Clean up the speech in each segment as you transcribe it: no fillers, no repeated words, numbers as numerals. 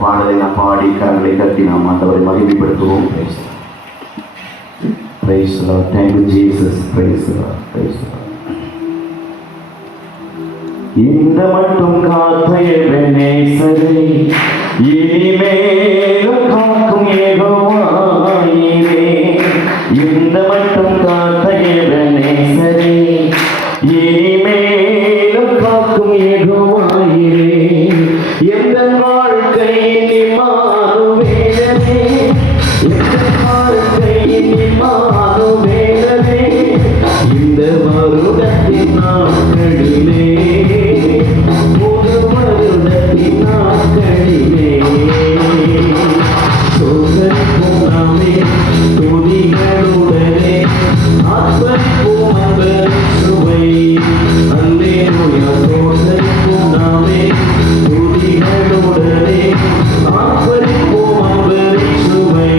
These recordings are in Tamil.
பாடலை நாம் பாடி கரங்களை தட்டி நாம் ஆண்டவரை மகிமைப்படுத்துவோம். Praise the Lord. Thank you, Jesus. Praise the Lord. Praise the Lord. இந்த மட்டும் காத்த எபெனேசரே, இனிமேலும் காக்கும் யெகோவாயிரே. இந்த மட்டும் காத்த எபெனேசரே, இனிமேலும் காக்கும் யெகோவாயிரே. எந்த வாழ்க்கையின் இம்மானுவேலனே, எந்த வாழ்க்கையின் இம்மானுவேலனே, இந்த வருடத்தின் நாட்களிலே, புது வருடத்தின் நாட்களிலே சோதனைக்கும் நாமே துதிகளுடனே ஆத்மரிக்கும் அன்பர் சுவை. அல்லேலூயா. சோதனைக்கும் நாமே துதிகளுடனே ஆத்மரிக்கும் அன்பர் சுவை.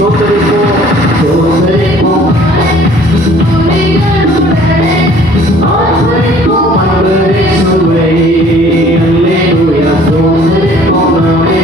சோதனைக்கும் சோதனைக்கும் ஆத்மரிக்கும் அன்பர் சுவை. அல்லேலூயா. சோதனைக்கும் நாமே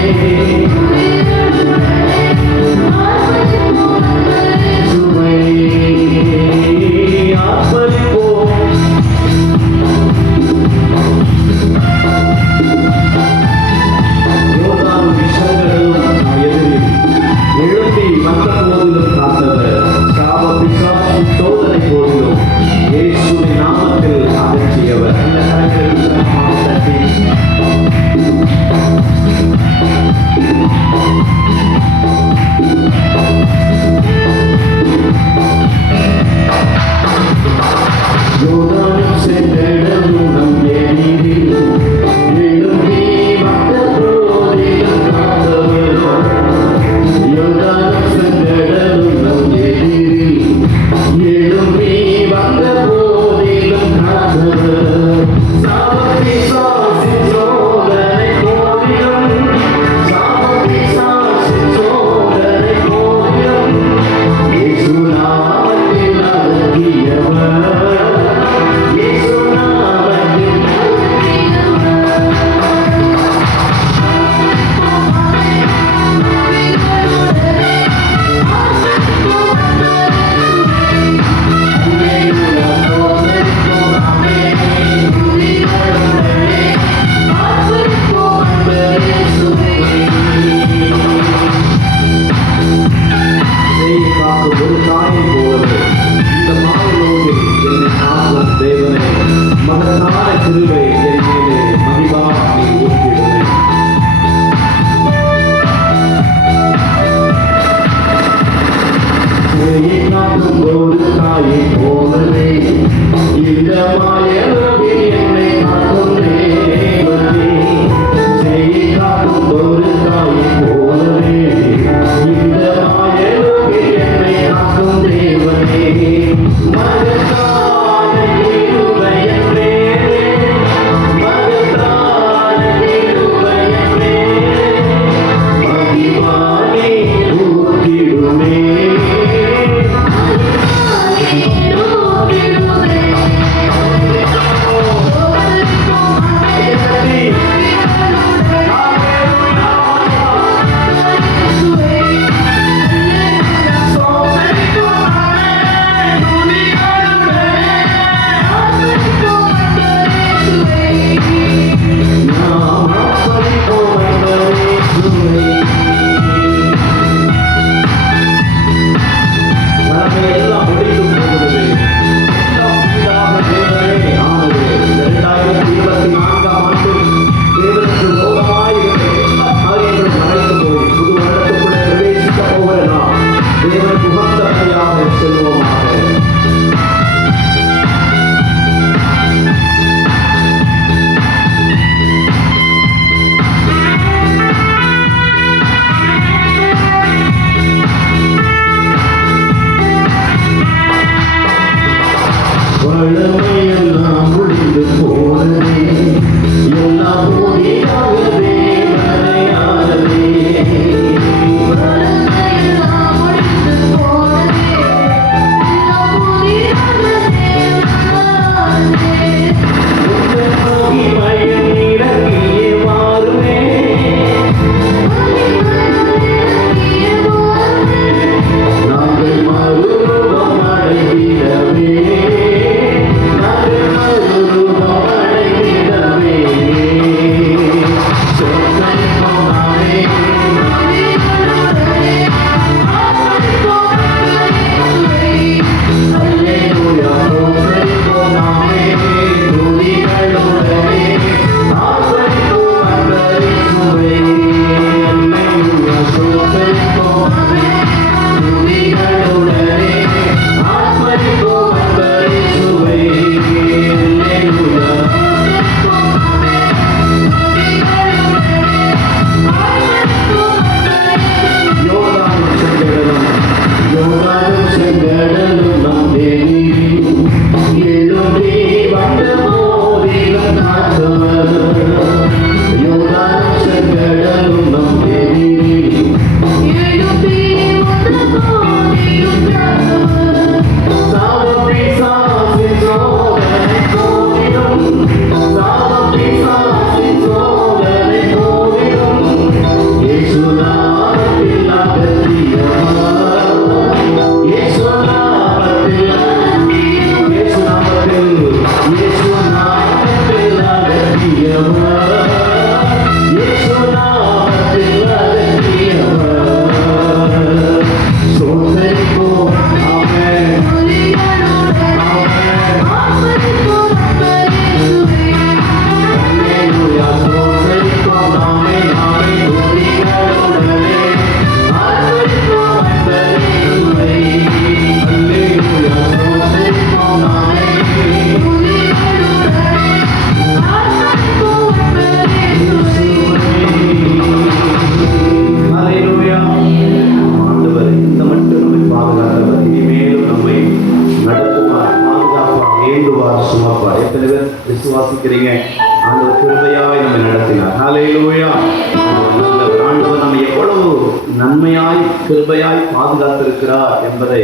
கிருபையாய் பாதுகாத்திருக்கிறார் என்பதை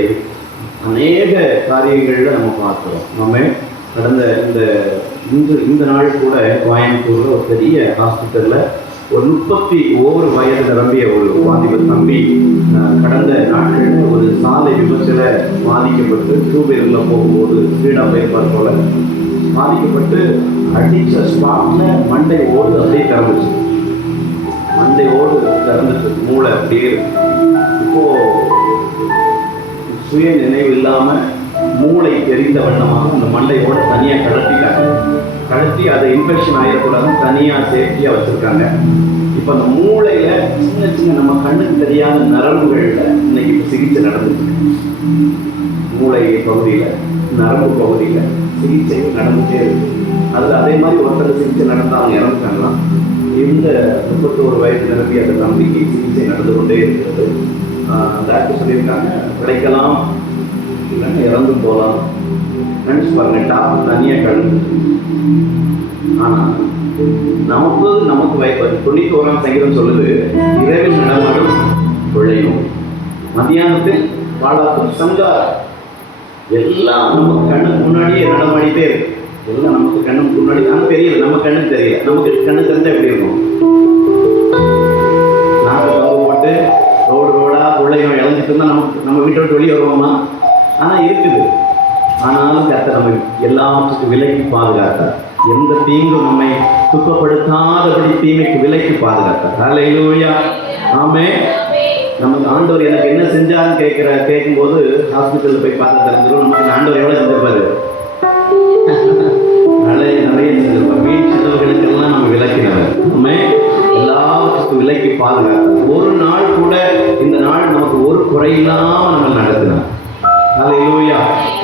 அநேக காரியங்களில் நம்ம பார்க்கிறோம். நம்ம கடந்த இந்த நாள் கூட கோயம்புத்தூரில் ஒரு பெரிய ஹாஸ்பிட்டலில் ஒரு 31 வயது நிரம்பிய ஒரு வாலிப தம்பி கடந்த நாட்களில் ஒரு சாலை விபத்தில் பாதிக்கப்பட்டு 2 வீலரில் போகும்போது ஸ்பீடாக போயிருப்பார் போல பாதிக்கப்பட்டு அடித்த ஸ்பாட்டில் மண்டை ஓடு அப்படியே திறந்துச்சு. மண்டை ஓடு திறந்துச்சு, மூளை அப்படியே இப்போது சுய நினைவு இல்லாமல் மூளை தெரிந்த வண்ணமாக அந்த மண்டையோட தனியாக கழட்டி அதை இன்ஃபெக்ஷன் ஆகிடக்கூடாதுன்னு தனியாக சேஃப்டியாக வச்சுருக்காங்க. இப்போ அந்த மூளையில் சின்ன சின்ன நம்ம கண்ணுக்கு தெரியாத நரம்புகளில் இன்னைக்கு சிகிச்சை நடந்துருக்கு. மூளை பகுதியில், நரம்பு பகுதியில் சிகிச்சை நடந்துகிட்டே இருக்கு. அதில் அதே மாதிரி ஒருத்தர் சிகிச்சை நடந்தால் அவங்க இறந்துட்டாங்களாம். இந்த 31 வயது நிரம்பி அந்த தம்பிக்கு சிகிச்சை நடந்து கொண்டே இருக்கிறது. டாக்டர் சொல்லியிருக்காங்க கிடைக்கலாம், இல்லைன்னா இறந்து போகலாம். நினச்சி பாருங்க, டாக்டர் தனியாக கழுது. ஆனால் நமக்கு வாய்ப்பு 91ஆம் சங்கீதம் சொல்லுது, இரவில் நடமாடும் கொள்ளையும் மத்தியானத்தில் பாலாக்கும் சங்கார். எல்லாம் நமக்கு கண்ணுக்கு முன்னாடியே நடமாடிட்டே இருக்கு. எல்லாம் நமக்கு கண்ணுக்கு முன்னாடி ஆனால் தெரியல, நம்ம கண்ணுக்கு தெரியல. நமக்கு கண்ணு தெரிஞ்சா எப்படி இருக்கும்? நாங்கள் கவு போட்டு ரோடாக கொள்ளையும் இழந்துட்டு இருந்தால் நம்ம வீட்டை விட்டு வெளியே வருவோமா? ஆனால் இருக்குது. ஆனாலும் கர்த்தர் நம்மை எல்லாத்துக்கும் விலைக்கு பாதுகாத்தார். எந்த தீங்கும் நம்மை துக்கப்படுத்தாதபடி தீமைக்கு விலைக்கு பாதுகாத்தார். ஹல்லேலூயா, ஆமென். நமக்கு ஆண்டவர் எனக்கு என்ன செஞ்சான்னு கேட்கும்போது ஹாஸ்பிட்டலில் போய் பார்த்து தெரிஞ்சிடும் நமக்கு ஆண்டவர் எவ்வளோ செஞ்சிருப்பாரு. நிறைய செஞ்சிருப்பார். வீண் செலவுகளுக்கெல்லாம் நம்ம விலக்கினவர். ஆமென். எல்லாத்துக்கும் விலைக்கு பாதுகாத்தார். ஒரு நாள் கூட இந்த நாள் நமக்கு ஒரு குறையில்லாமல் நம்ம நடத்தினார். ஹல்லேலூயா,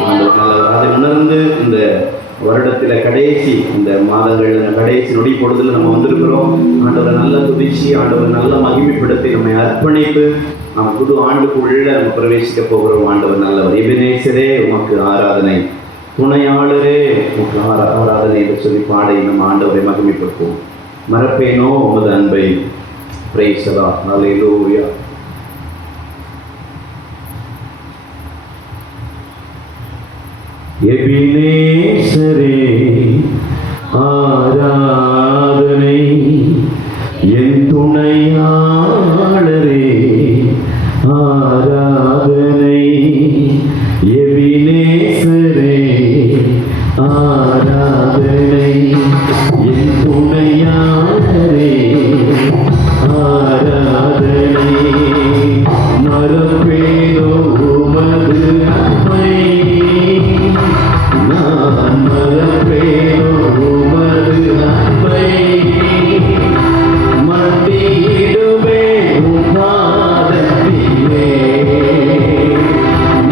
ஆண்டவர் நல்லவர். அதை உணர்ந்து இந்த வருடத்தில் கடைசி இந்த மாதங்கள் கடைசி நொடி பொழுதுல நம்ம வந்திருக்கிறோம். ஆண்டவரை நல்ல துதிச்சு, ஆண்டவரை நல்ல மகிமைப்படுத்தி நம்மை அர்ப்பணித்து நம்ம புது ஆண்டுக்குள்ள நம்ம பிரவேசிக்க போகிறோம். ஆண்டவர் நல்லவர். எபினேசரே உமக்கு ஆராதனை, துணையாளரே உமக்கு ஆராதனை என்று சொல்லி பாடி நம்ம ஆண்டவரை மகிமைப்படுத்துவோம். மறப்பேனோ உமது அன்பை. Praise the Lord. ஹல்லேலூயா. எபினேசரே ஆராதனை, என் துணையாளரே ஆராதனை. எபினேசரே ஆராதனை, என் துணையாளரே ஆராதனை. மறப்பேனோ உமது அன்பை, நான் மறப்பேனோ உமது அன்பை. மண்டியிடுவே உம் பாதத்திலே,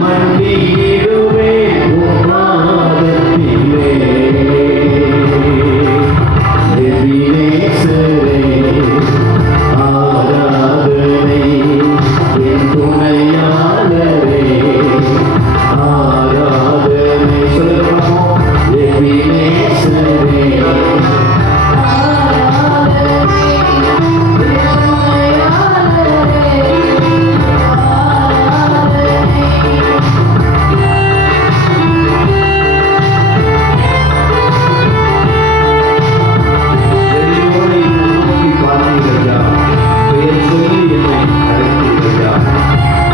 மண்டியிடுவே உம் பாதத்திலே. எபினேசரே ஆராதனை, என் துணையாளரே ஆராதனை. சொல்லுங்க பாப்போம். எபினேசரே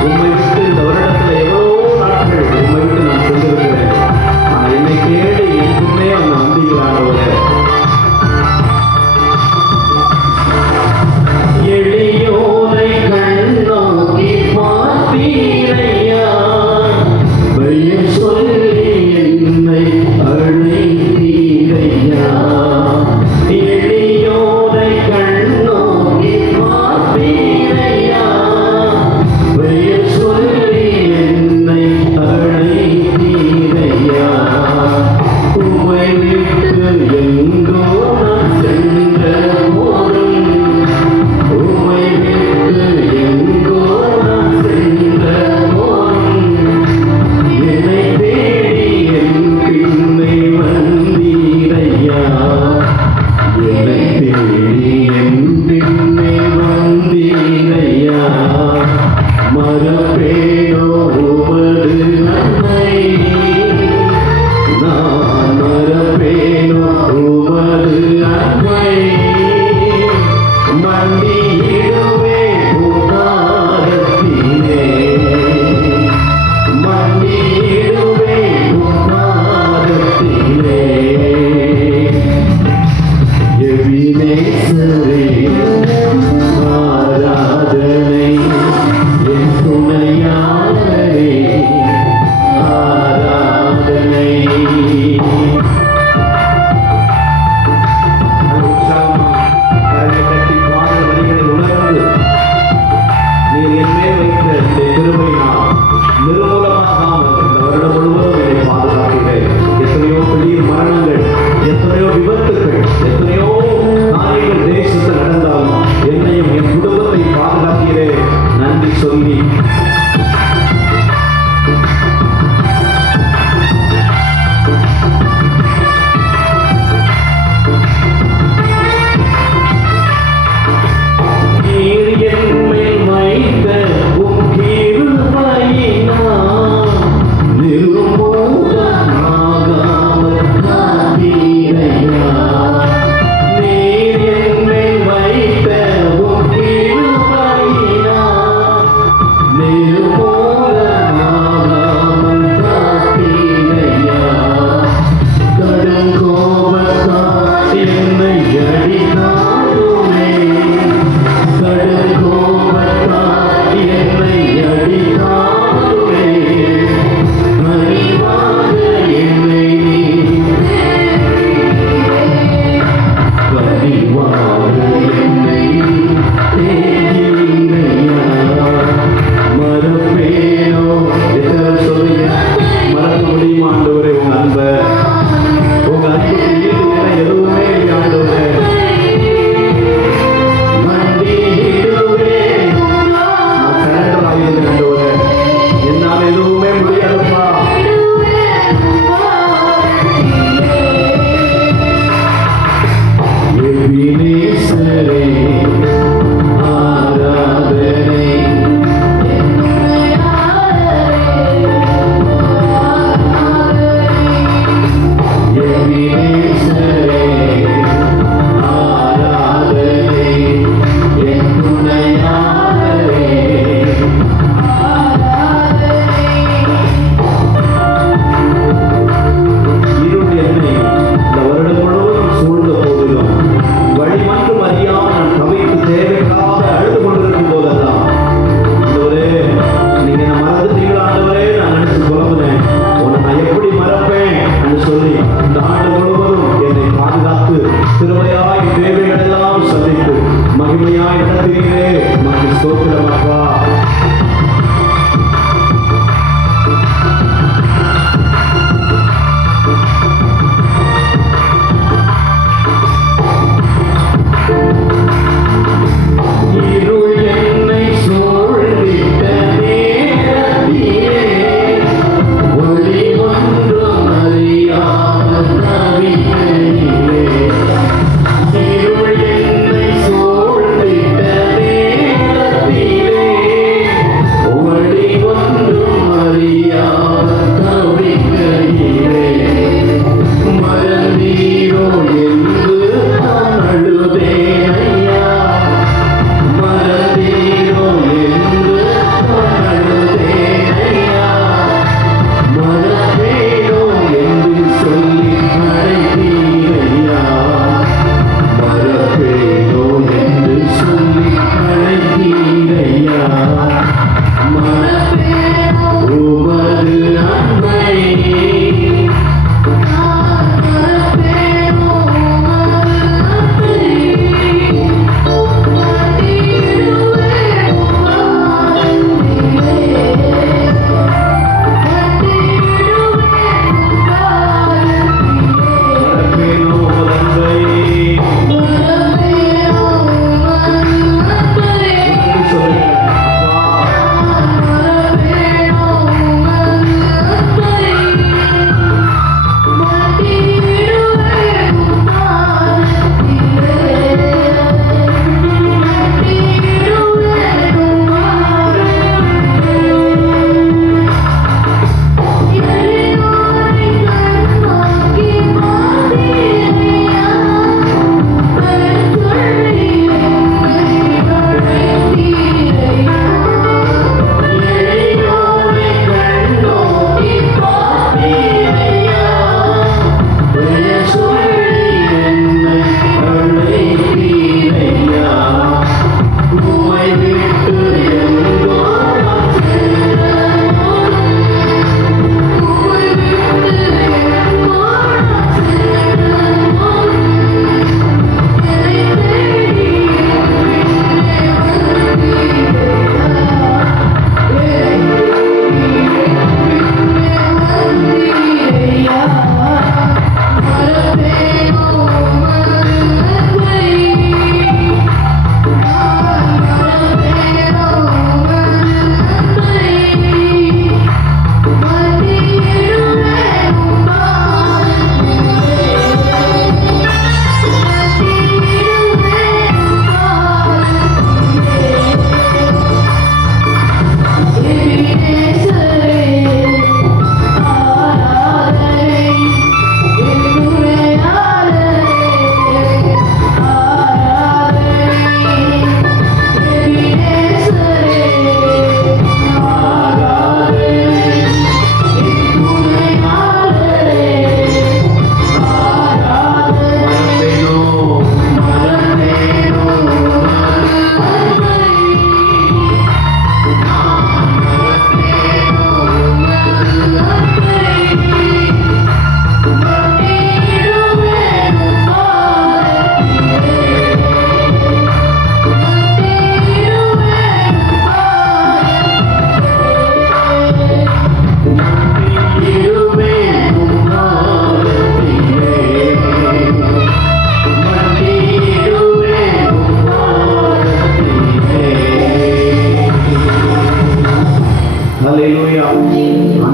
உம்மை விட்டு இந்த வருடத்துல எவ்வளோ நாட்கள் உம்மை விட்டு நான் சென்றிருக்கிறேன். ஆனால் என்னை தேடி என்றுமே அந்த வந்தீங்களானவரே. எளியோரை கண்ணோக்கி பார்த்தீரையா, பெயர் சொல்லி என்னை அழைத்தீரையா. எளியோரை கண்ணோக்கி பார்த்தீரையா, பெயர் சொல்லி என்னை அழைத்தீரையா. உம்மை விட்டு எங்கோ நான் சென்ற போதும், உம்மை விட்டு எங்கோ நான் சென்ற போதும், என்னை தேடி என் பின்னே வந்தீரையா. என்னை தேடி என் பின்னே வந்தீரையா. மறப்பேனோ உமது அன்பை, நான் மறப்பேனோ உமது அன்பை, மண்டியிடுவே உம்மாதத்திலே, மண்டியிடுவே உம்மாதத்திலே. எபினேசரே ஆராதனை என் துணையா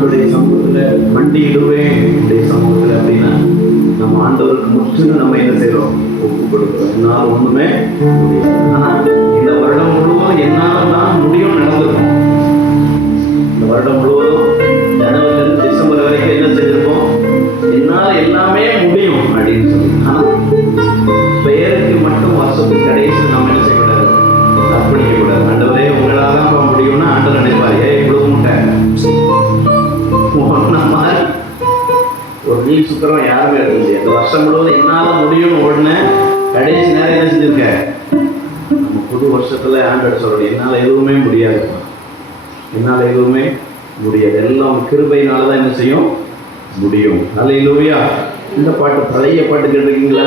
ஆண்டோடைய சமூகத்தில் மண்டியிடுவேன் உடைய சமூகத்தில் அப்படின்னா நம்ம ஆண்டவருக்கு முற்றிலும் நம்ம என்ன செய்யறோம், ஒப்பு கொடுக்கிறோம். என்னால் ஒண்ணுமே முடியாது. ஆனால் இந்த வருடம் முழுவதும் என்னால் தான் முடியும் நடந்திருக்கும். இந்த வருடம் முழுவதும் ஜனவரிலிருந்து டிசம்பர் வரைக்கும் என்ன செஞ்சிருக்கோம், என்னால் எல்லாமே முடியும் அப்படின்னு சொல்லி. ஆனால் பெயருக்கு மட்டும் வருஷத்துக்கு கடைசி நம்ம என்ன செய்யக்கூடாது, அர்ப்பணிக்க கூடாது. ஆண்டவரே உங்களால் தான் போக முடியும்னா ஆண்டவர் நினைப்பார், இவ்வளவு முட்டை மாதிரி ஒரு வீல் சுத்தரம் யாருமே எடுத்து இந்த வருஷம் முழுவதும் என்னால் முடியும்னு உடனே கடைசி நேரம் என்ன செஞ்சிருக்க, நம்ம புது வருஷத்துல ஆண்டவர் சொல்றோம், என்னால் எதுவுமே முடியாது, என்னால் எதுவுமே முடியாது, எல்லாம் கிருபையினால தான் என்ன செய்யும் முடியும். அல்லேலூயா. இந்த பாட்டு பழைய பாட்டு கேட்டிருக்கீங்களா?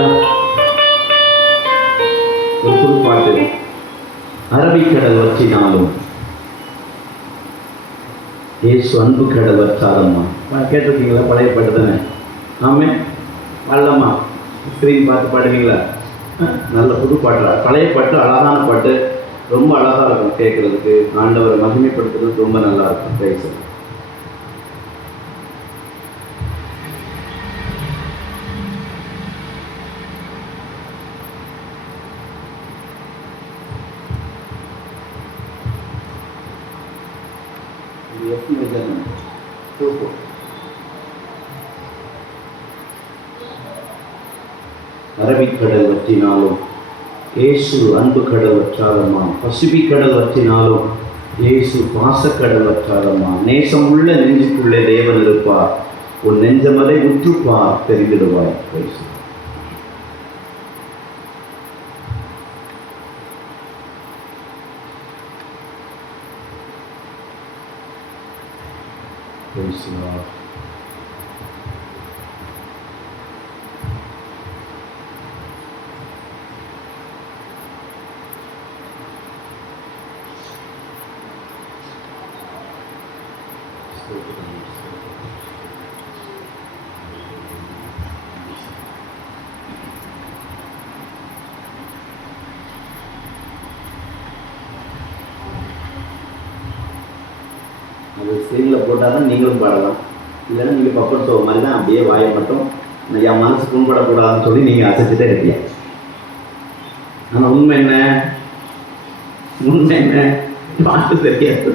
ஒரு புது பாட்டு, அரபிக்கடல் வற்றினாலும் இயேசு அன்பு கடல் வற்றாதம்மா. கேட்டிருக்கீங்களா? பழைய பாட்டு தானே. ஆமே. வரலாமா? ஸ்க்ரீன் பார்த்து பாடுவீங்களா? நல்ல புது பாட்டு. பழைய பாட்டு அழகான பாட்டு, ரொம்ப அழகாக இருக்கும் கேட்கறதுக்கு. ஆண்டவரை மகிமைப்படுத்துறது ரொம்ப நல்லா இருக்கும். பேச அரபிக்கடல் வற்றினாலும் இயேசு அன்பு கடல் வற்றாதம்மா. பசிபிக் கடல் வற்றினாலும் இயேசு பாசக்கடல் வற்றாதம்மா. நேசம் உள்ள நெஞ்சுக்குள்ளே தேவன் இருப்பார், உன் நெஞ்சமலை உற்றுப்பார் தெரிந்திடுவாய். அது ஸ்க்ரீனில் போட்டால் தான் நீங்களும் பாடலாம். இல்லைன்னா நீங்கள் பப்பர் ஷோ மாதிரி தான் அப்படியே வாயை மட்டும் என் மனசு புண்படக்கூடாதுன்னு சொல்லி நீங்கள் அசைச்சுட்டே இருப்பீங்க. ஆனால் உண்மை என்ன, உண்மை என்ன, பாட்டு தெரியாது.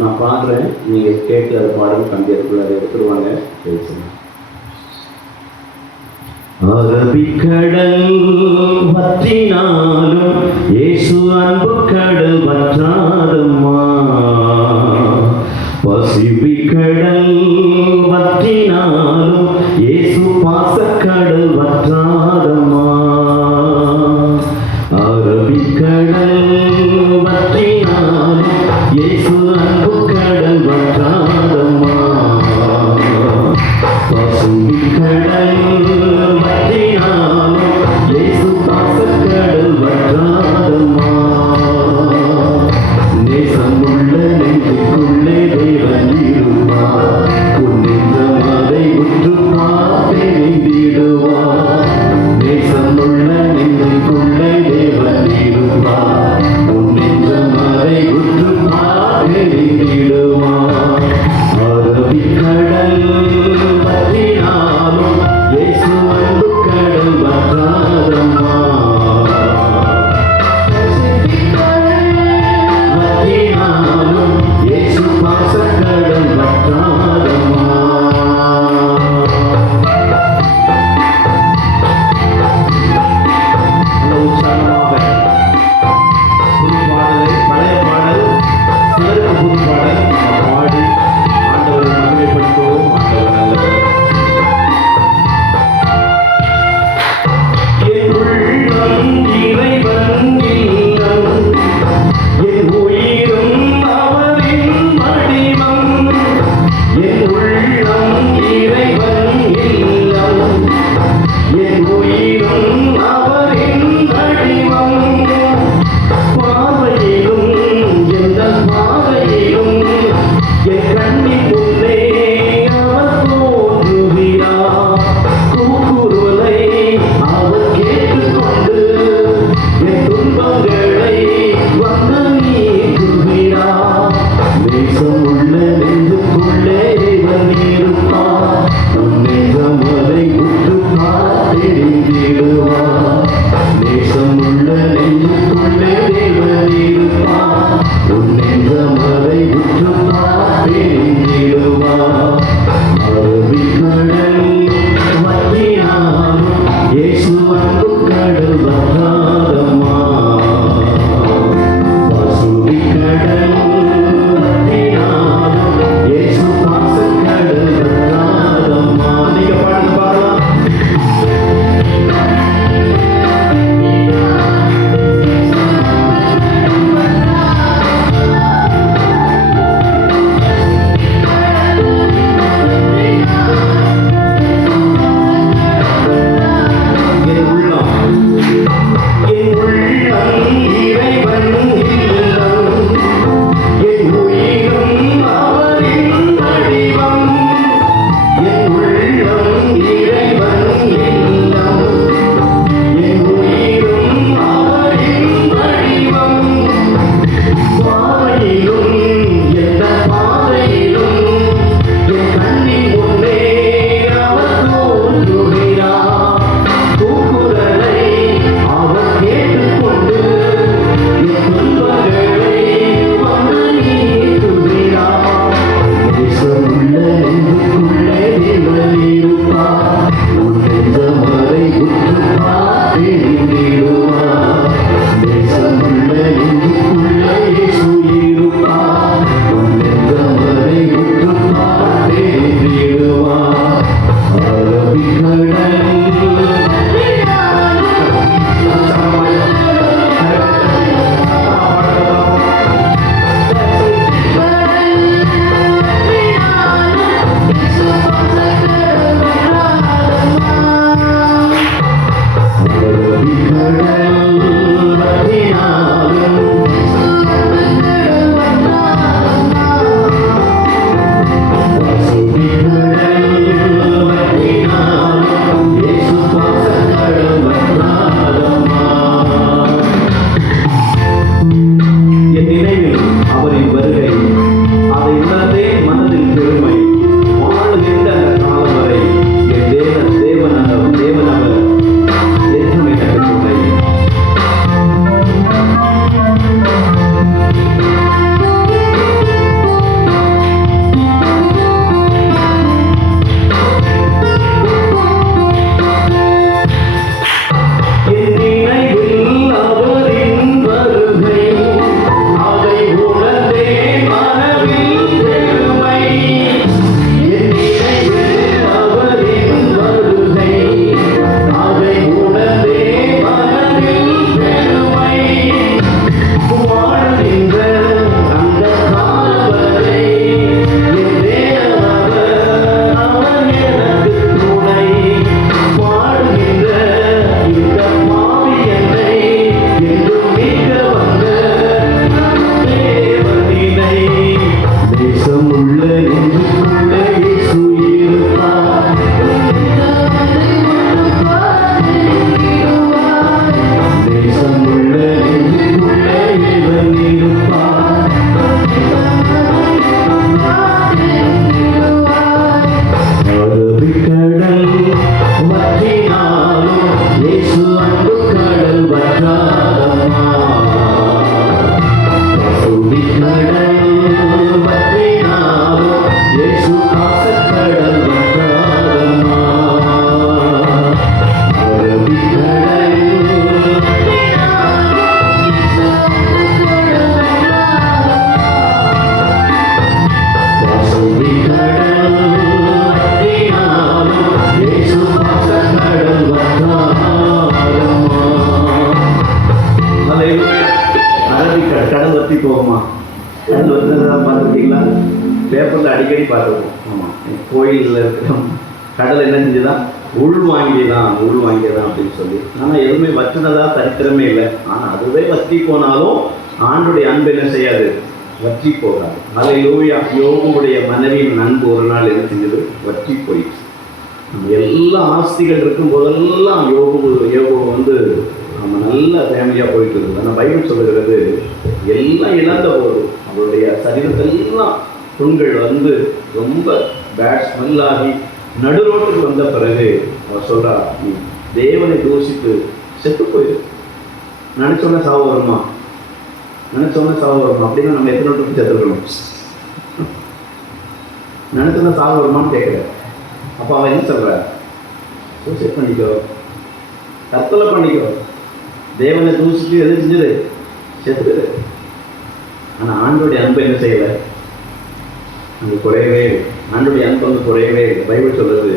நான் பாடுறேன், நீங்கள் கேட்டு அதை பாடல் கண்டிப்பாக அதை எடுத்துருவாங்க. அரபிக்கடல் வற்றினாலும் இயேசு அன்பு கடல் வற்றாதம்மா. பசிபிக்கடல் வற்றினாலும் இயேசு பாசக்கடல் வற்றாதம்மா. அரபிக்கடல் வற்றினாலும் இயேசு அன்பு கடல் வற்றாதம்மா. பசிபிக்கடல் வற்றினாலும் இயேசு பாசக்கடல் வற்றாதம்மா. நேசமுள்ள நெஞ்சுக்குள்ளே தேவன் இருப்பார், உன் நெஞ்சம் அதை உற்றுப்பார் தெரிந்திடுவார். நேசமுள்ள நெஞ்சுக்குள்ளே தேவன் இருப்பார், உன் நெஞ்சம் அதை உற்றுப்பார் தெரிந்திடுவார். அரபிக்கடல் வற்றினாலும் இயேசு அன்பு கடல் நெஞ்சுக்குள்ளே இவன் இருப்பான், உன் நெஞ்சம் அதை உற்று பார்த்திடுவான். நேசமுள்ள நெஞ்சுக்குள்ளே இவன் இருப்பான், உன் நெஞ்சம் அதை உற்று பார்த்திடுவான். அரபிக்கடல் வற்றினாலும் இயேசு அன்பு கடல் வற்றாதம்மா. பசுவிக்கடல் வற்றினாலும் இயேசு பாசக்கடல் வற்றாதம்மா. நீங்க பாடுங்க பாடலாம். பேப்பரில் அடிக்கடி பார்த்துருக்கோம். ஆமாம், கோயிலில் இருக்கிற கடல் என்ன செஞ்சுதான் உள்வாங்கியதான் அப்படின்னு சொல்லி. ஆனால் எதுவுமே வற்றினதாக சரித்திரமே இல்லை. ஆனால் அதுவே வற்றி போனாலும் ஆண்டுடைய அன்பு என்ன செய்யாது, வற்றி போகாது. அல்லேலூயா. யோபுடைய மனைவியின் அன்பு ஒரு நாள் என்ன செஞ்சது, வற்றி போயிடுச்சு. எல்லா ஆஸ்திகள் இருக்கும் போதெல்லாம் யோபு வந்து நம்ம நல்ல ஃபேமிலியாக போயிட்டு இருந்தது. ஆனால் பைபிள் சொல்லுகிறது எல்லாம் இழந்த போது அவருடைய சரீரத்தெல்லாம் புண்கள் வந்து ரொம்ப பேட் ஸ்மெல்லாகி நடு ரோட்டுக்கு வந்த பிறகு அவர் சொல்றா, நீ தேவனை தூஷித்து செத்து போயிரு. நினைச்சோன்னே சாவு வருமா? நினைச்சோன்னே சாவு வருமா? அப்படின்னா நம்ம எத்தனை ரோட்டுக்கு செத்துருக்கணும்? நினைச்சோன்னா சாவு வருமான்னு கேட்குற. அப்போ அவன் என்ன சொல்ற? சூசைட் பண்ணிக்கோ, தற்கொலை பண்ணிக்கோ, தேவனை தூசிட்டு எது செஞ்சது? செத்துரு. ஆனால் ஆண்டோடைய அன்பு என்ன செய்யலை? அங்கே குறையவே இல்லை. ஆண்டோடைய அன்பு வந்து குறையவே இல்லை. பைபிள் சொல்றது,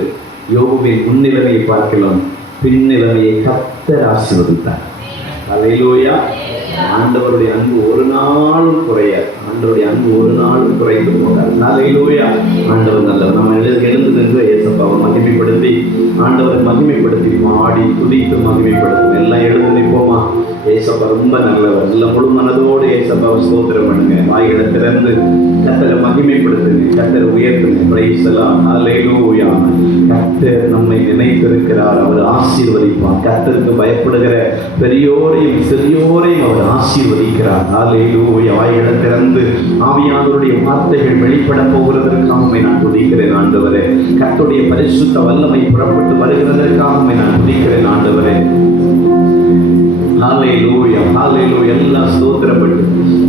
யோபுவின் முன்னிலைமையை பார்க்கலாம், பின்னிலைமையை கர்த்தர் ஆசீர்வதித்தார். அல்லேலூயா. ஆண்டவருடைய அன்பு ஒரு நாளும் குறையாது. ஆண்டவருடைய அன்பு ஒரு நாளும் குறைந்து போகாது. அல்லேலூயா. ஆண்டவர் நல்லவர். நம்ம எழுந்து நின்று ஏசப்பாவை மகிமைப்படுத்தி, ஆண்டவரை மகிமைப்படுத்தி பாடி துதித்து மகிமைப்படுத்தும். எல்லாம் எழுந்து நிற்போமா? ஏசப்பா ரொம்ப நல்லவர். எல்லாம் முழு மனதோடு ஏசப்பாவை ஸ்தோத்திரம் பண்ணுங்க. வாய்களை திறந்து கர்த்தரை மகிமைப்படுத்துங்க, கர்த்தரை உயர்த்துங்க. பிரைஸ் எல்லாம். அல்லேலூயா. கர்த்தர் நம்மை நினைத்திருக்கிறார், அவர் ஆசீர்வதிப்பார். கர்த்தருக்கு பயப்படுகிற பெரியோரையும் சிறியோரையும் அவர் ஆசீர்வதிக்கிறார். அல்லேலூயா. வாய்களை திறந்து ஆவியானவருடைய வார்த்தைகள் வெளிப்பட போகிறதற்காக நான் துதிக்கிறேன் ஆண்டவரே. கர்த்தருடைய பரிசுத்த வல்லமை புறப்பட்டு வருகிறதற்காக நான் துதிக்கிறேன் ஆண்டவரே. ஹல்லேலூயா, ஹல்லேலூயா. எல்லாம் ஸ்தோத்திரப்பட்டு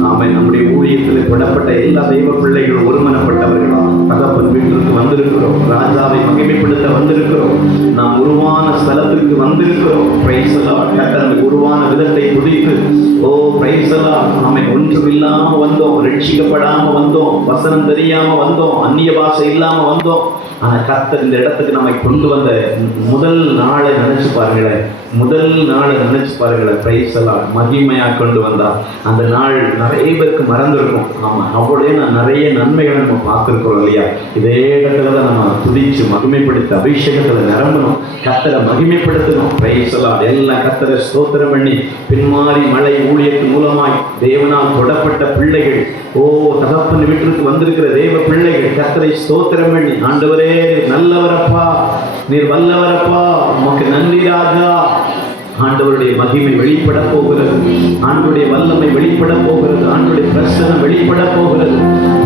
ஆமென். நம்முடைய ஊழியத்தில் விடப்பட்ட எல்லா தெய்வ பிள்ளைகளும் ஒருமனப்பட்டவர்களா தகப்பன் வீட்டிற்கு வந்திருக்கிறோம். ராஜாவை மகிமைப்படுத்த வந்திருக்கிறோம். நாம் உருவான ஸ்தலத்திற்கு வந்திருக்கிறோம். Price the Lord. கர்த்தர் உருவான விதத்தை துதித்து, ஓ பிரைஸ் தி லார்ட். ஆமென். ஒன்றும் இல்லாம வந்தோம், ரட்சிக்கப்படாம வந்தோம், வசனம் தெரியாம வந்தோம், அந்நிய பாஷை இல்லாம வந்தோம். ஆனால் கர்த்தர் இந்த இடத்துக்கு நம்மை கொண்டு வந்த முதல் நாளை நினைச்சு பாருங்களேன். முதல் நாளை நினைச்சு பாருங்களேன். Price the Lord. மகிமையா கொண்டு வந்தார். அந்த நாள் நிறைய பேருக்கு மறந்துருக்கும். ஆமா, அவருடைய நிறைய நன்மைகளை நம்ம பார்த்துருக்கிறோம் இல்லையா? இதே இடத்துல தான் நம்ம துதிச்சு மகிமைப்படுத்த அபிஷேகத்துல நிரம்பணும், கர்த்தரை மகிமைப்படுத்தணும். Price the Lord. எல்லாம் கர்த்தரை ஸ்தோத்திரம் பண்ணி பின்மாறி மழை ஊழியத்தின் மூலமாய் தேவனால் தொடப்பட்ட பிள்ளைகள், ஓ தகப்பன் வீட்டிற்கு வந்திருக்கிற தேவ பிள்ளைகள் கர்த்தரை ஸ்தோத்திரம் பண்ணி, ஆண்டவரே நல்லவரப்பா, நீர் வல்லவரப்பா, உமக்கு நன்றி ராஜா. ஆண்டவருடைய மகிமை வெளிப்பட போகிறது, ஆண்டவருடைய வல்லமை வெளிப்பட போகிறது, ஆண்டவருடைய பிரசன்னம் வெளிப்பட போகிறது.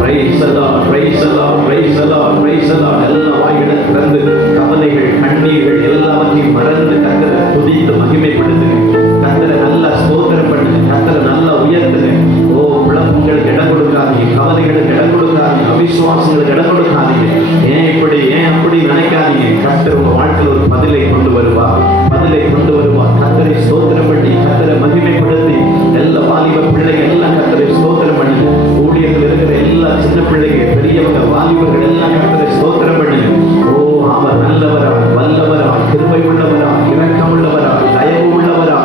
Price the Lord, price the Lord, price the Lord, price the Lord. எல்லா வாய்களை திறந்து கவலைகள் கண்ணீர்கள் எல்லாவற்றையும் மறந்து கர்த்தரை துதித்து மகிமைப்படுத்துங்க. கர்த்தரை நல்லா ஸ்தோத்திரம் பண்ணுங்க, கர்த்தரை நல்லா உயர்த்துங்க. ஓ குழப்பங்களுக்கு இடம் கொடுக்காதீங்க, கவலைகளுக்கு இடம் கொடுக்காதீங்க, அவிசுவாசங்களுக்கு இடம் கொடுக்காதீங்க. ஏன் இப்படி ஏன் அப்படி நினைக்காதீங்க. கர்த்தர் உங்க வாழ்க்கையில் ஒரு பதிலை கொண்டு வருவார், பதிலை கொண்டு வருவார். கர்த்தரை ஸ்தோத்திரம் பண்ணி கர்த்தரை மகிமைப்படுத்தி எல்லா வாலிப பிள்ளைகள் எல்லாம் கர்த்தரை ஸ்தோத்திரம் பண்ணுங்க. ஊழியத்தில் இருக்கிற எல்லா சின்ன பிள்ளைகள் பெரியவங்க வாலிபர்கள் எல்லாம் கர்த்தரை ஸ்தோத்திரம் பண்ணுங்க. ஓ அவர் நல்லவரா, வல்லவரா, கிருபை உள்ளவரா, இரக்கம் உள்ளவரா, தயவு உள்ளவரா.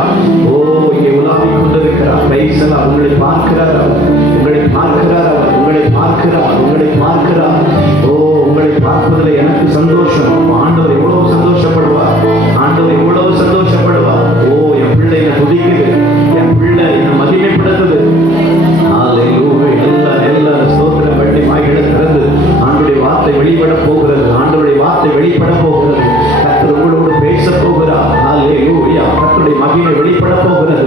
ஓ இங்கே உலாவிக் கொண்டிருக்கிறார். Price the Lord. உங்களை பார்க்கிறார் அவர், உங்களை பார்க்கிறார் அவர், உங்களை பார்க்கிறார், உங்களை பார்க்கிறார். ஓ உங்களை பார்ப்பதில் எனக்கு சந்தோஷம். ஆண்டவர் எவ்வளவு சந்தோஷப்படுவார், ஆண்டவர் எவ்வளவு சந்தோஷப்படுவார். ஓ என் பிள்ளை என்ன துதிக்குது, என் பிள்ளை என்ன மகிமைப்படுத்துது. எல்லாரும் ஸ்தோத்திரம் பண்ணி வாய்களை திறந்து ஆண்டவருடைய வார்த்தை வெளிப்பட போகிறது, ஆண்டவருடைய வார்த்தை வெளிப்பட போகிறது. கர்த்தர் உங்களோடு பேச போகிறார். ஹல்லேலூயா. கர்த்தருடைய மகிமை வெளிப்பட போகிறது.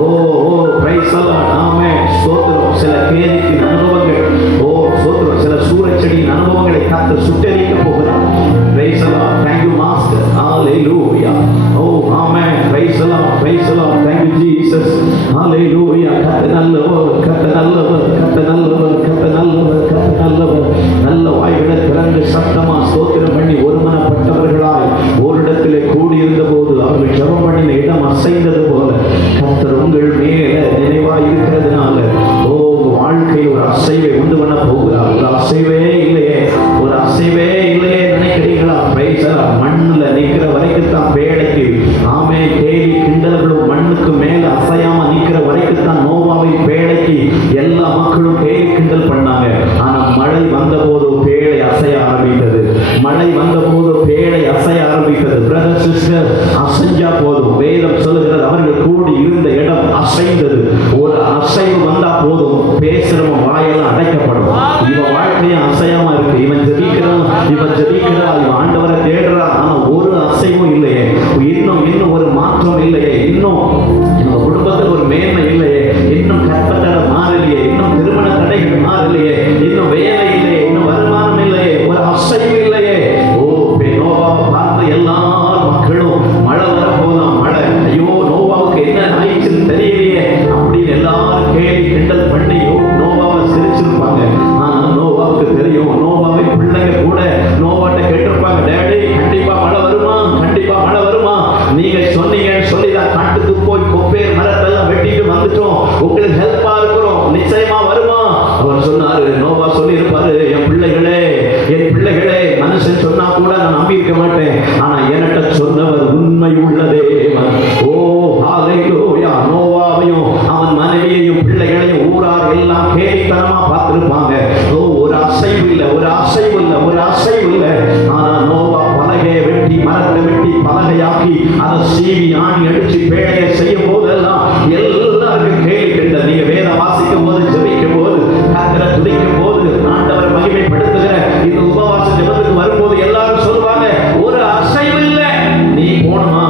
ஓ ஓ பிரைஸ் தி லார்ட். ஆமென். ஸ்தோத்திரம். சில கேதிக்கின் அனுபவங்கள், ஓ ஸ்தோத்திரம், சில சூரச்செடியின் அனுபவங்களை கர்த்தர் சுட்டெரிக்க போகிறார். Price the Lord. Thank you master. Hallelujah. Oh amen. Praise the Lord. Praise the Lord. Thank you Jesus. Hallelujah. கர்த்தர் நல்லவர், கர்த்தர் நல்லவர், கர்த்தர் நல்லவர், கர்த்தர் நல்லவர், கர்த்தர் நல்லவர். நல்ல வாய்களை திறந்து சத்தமா ஸ்தோத்திரம் பண்ணி ஒருமனப்பட்டவர்களாய் ஓரிடத்திலே கூடியிருந்த போது அவர்கள் ஜெபம் பண்ணின இடம் அசைந்தது போல கர்த்தர் உங்கள் மேல நினைவாய் இருக்கிறதுனால, ஓ வாழ்க்கை ஒரு அசைவை உண்டு பண்ண போகிறார். ஒரு அசைவே இல்லையே, ஒரு அசைவே இல்லையே நினைக்கிறீங்களா? Price the Lord. மண்ணுல நிக்கிற வரைக்கும் தான் பேழைக்கு ஆமே கேலி கிண்டல்களும் மண்ணுக்கு மேல அசையாம நிக்கிற வரைக்கும் தான் நோவாவை பேழைக்கு எல்லா மக்களும் கேலி கிண்டல் பண்ணாங்க. ஆனா மழை வந்த போது பேழை அசைய ஆரம்பித்தது, மழை வந்த போது பேழை அசைய ஆரம்பித்தது. பிரதர் சிஸ்டர், அசைஞ்சா போதும். வேதம் சொல்லுகிறது அவர்கள் கூடி இருந்த இடம் அசைந்தது. ஒரு அசைவு வந்தா போதும், பேசுறவன் வாயெல்லாம் அடைக்கப்படும். இவன் வாழ்க்கையும் அசையாம இருக்கு, இவன் ஜெபிக்கிறான், இவன் ஜெபிக்கிறான், இவன் ஆண்டவரை தேடுறான், ஆனா ஒரு அசைவும் இல்லையே, இன்னும் ஒரு மாற்றம் இல்லையே, இன்னும் நம்ம குடும்பத்தில் ஒரு மேன்மை இல்லையே, இன்னும் கற்பத்தடை மாறலையே, இன்னும் திருமண தடைகள் மாறலையே, இன்னும் வேலை இல்லையே, ஆனா என்கிட்ட சொன்னவர் உண்மை உள்ள தேவன். ஓ ஹalleluya. நோவாவையும் அவன் மனைவியையும் பிள்ளைகளையும் ஊரார் எல்லாம் கேலித்தனமா பார்த்திருப்பாங்க. ஓ ஒரு அசைவு இல்லை, ஒரு அசைவு இல்லை, ஒரு அசைவு இல்லை. ஆனா நோவா பலகையை வெட்டி, மரத்தை வெட்டி பலகையாக்கி அதை சீவி ஆணி அடிச்சு பேழையை செய்யும் போதெல்லாம் எல்லாருக்கும் கேள்வி கேட்டது. நீங்க வேதம் வாசிக்கும் போது, ஜெபிக்கும் போது, கர்த்தரை துதிக்கும் போது, ஆண்டவரை மகிமைப்படுத்துகிற இந்த உபவாச ஜெபத்துக்கு வரும்போது எல்லாரும் சொல்லுவாங்க, ஒரு அசைவு இல்லை, நீ போணுமா?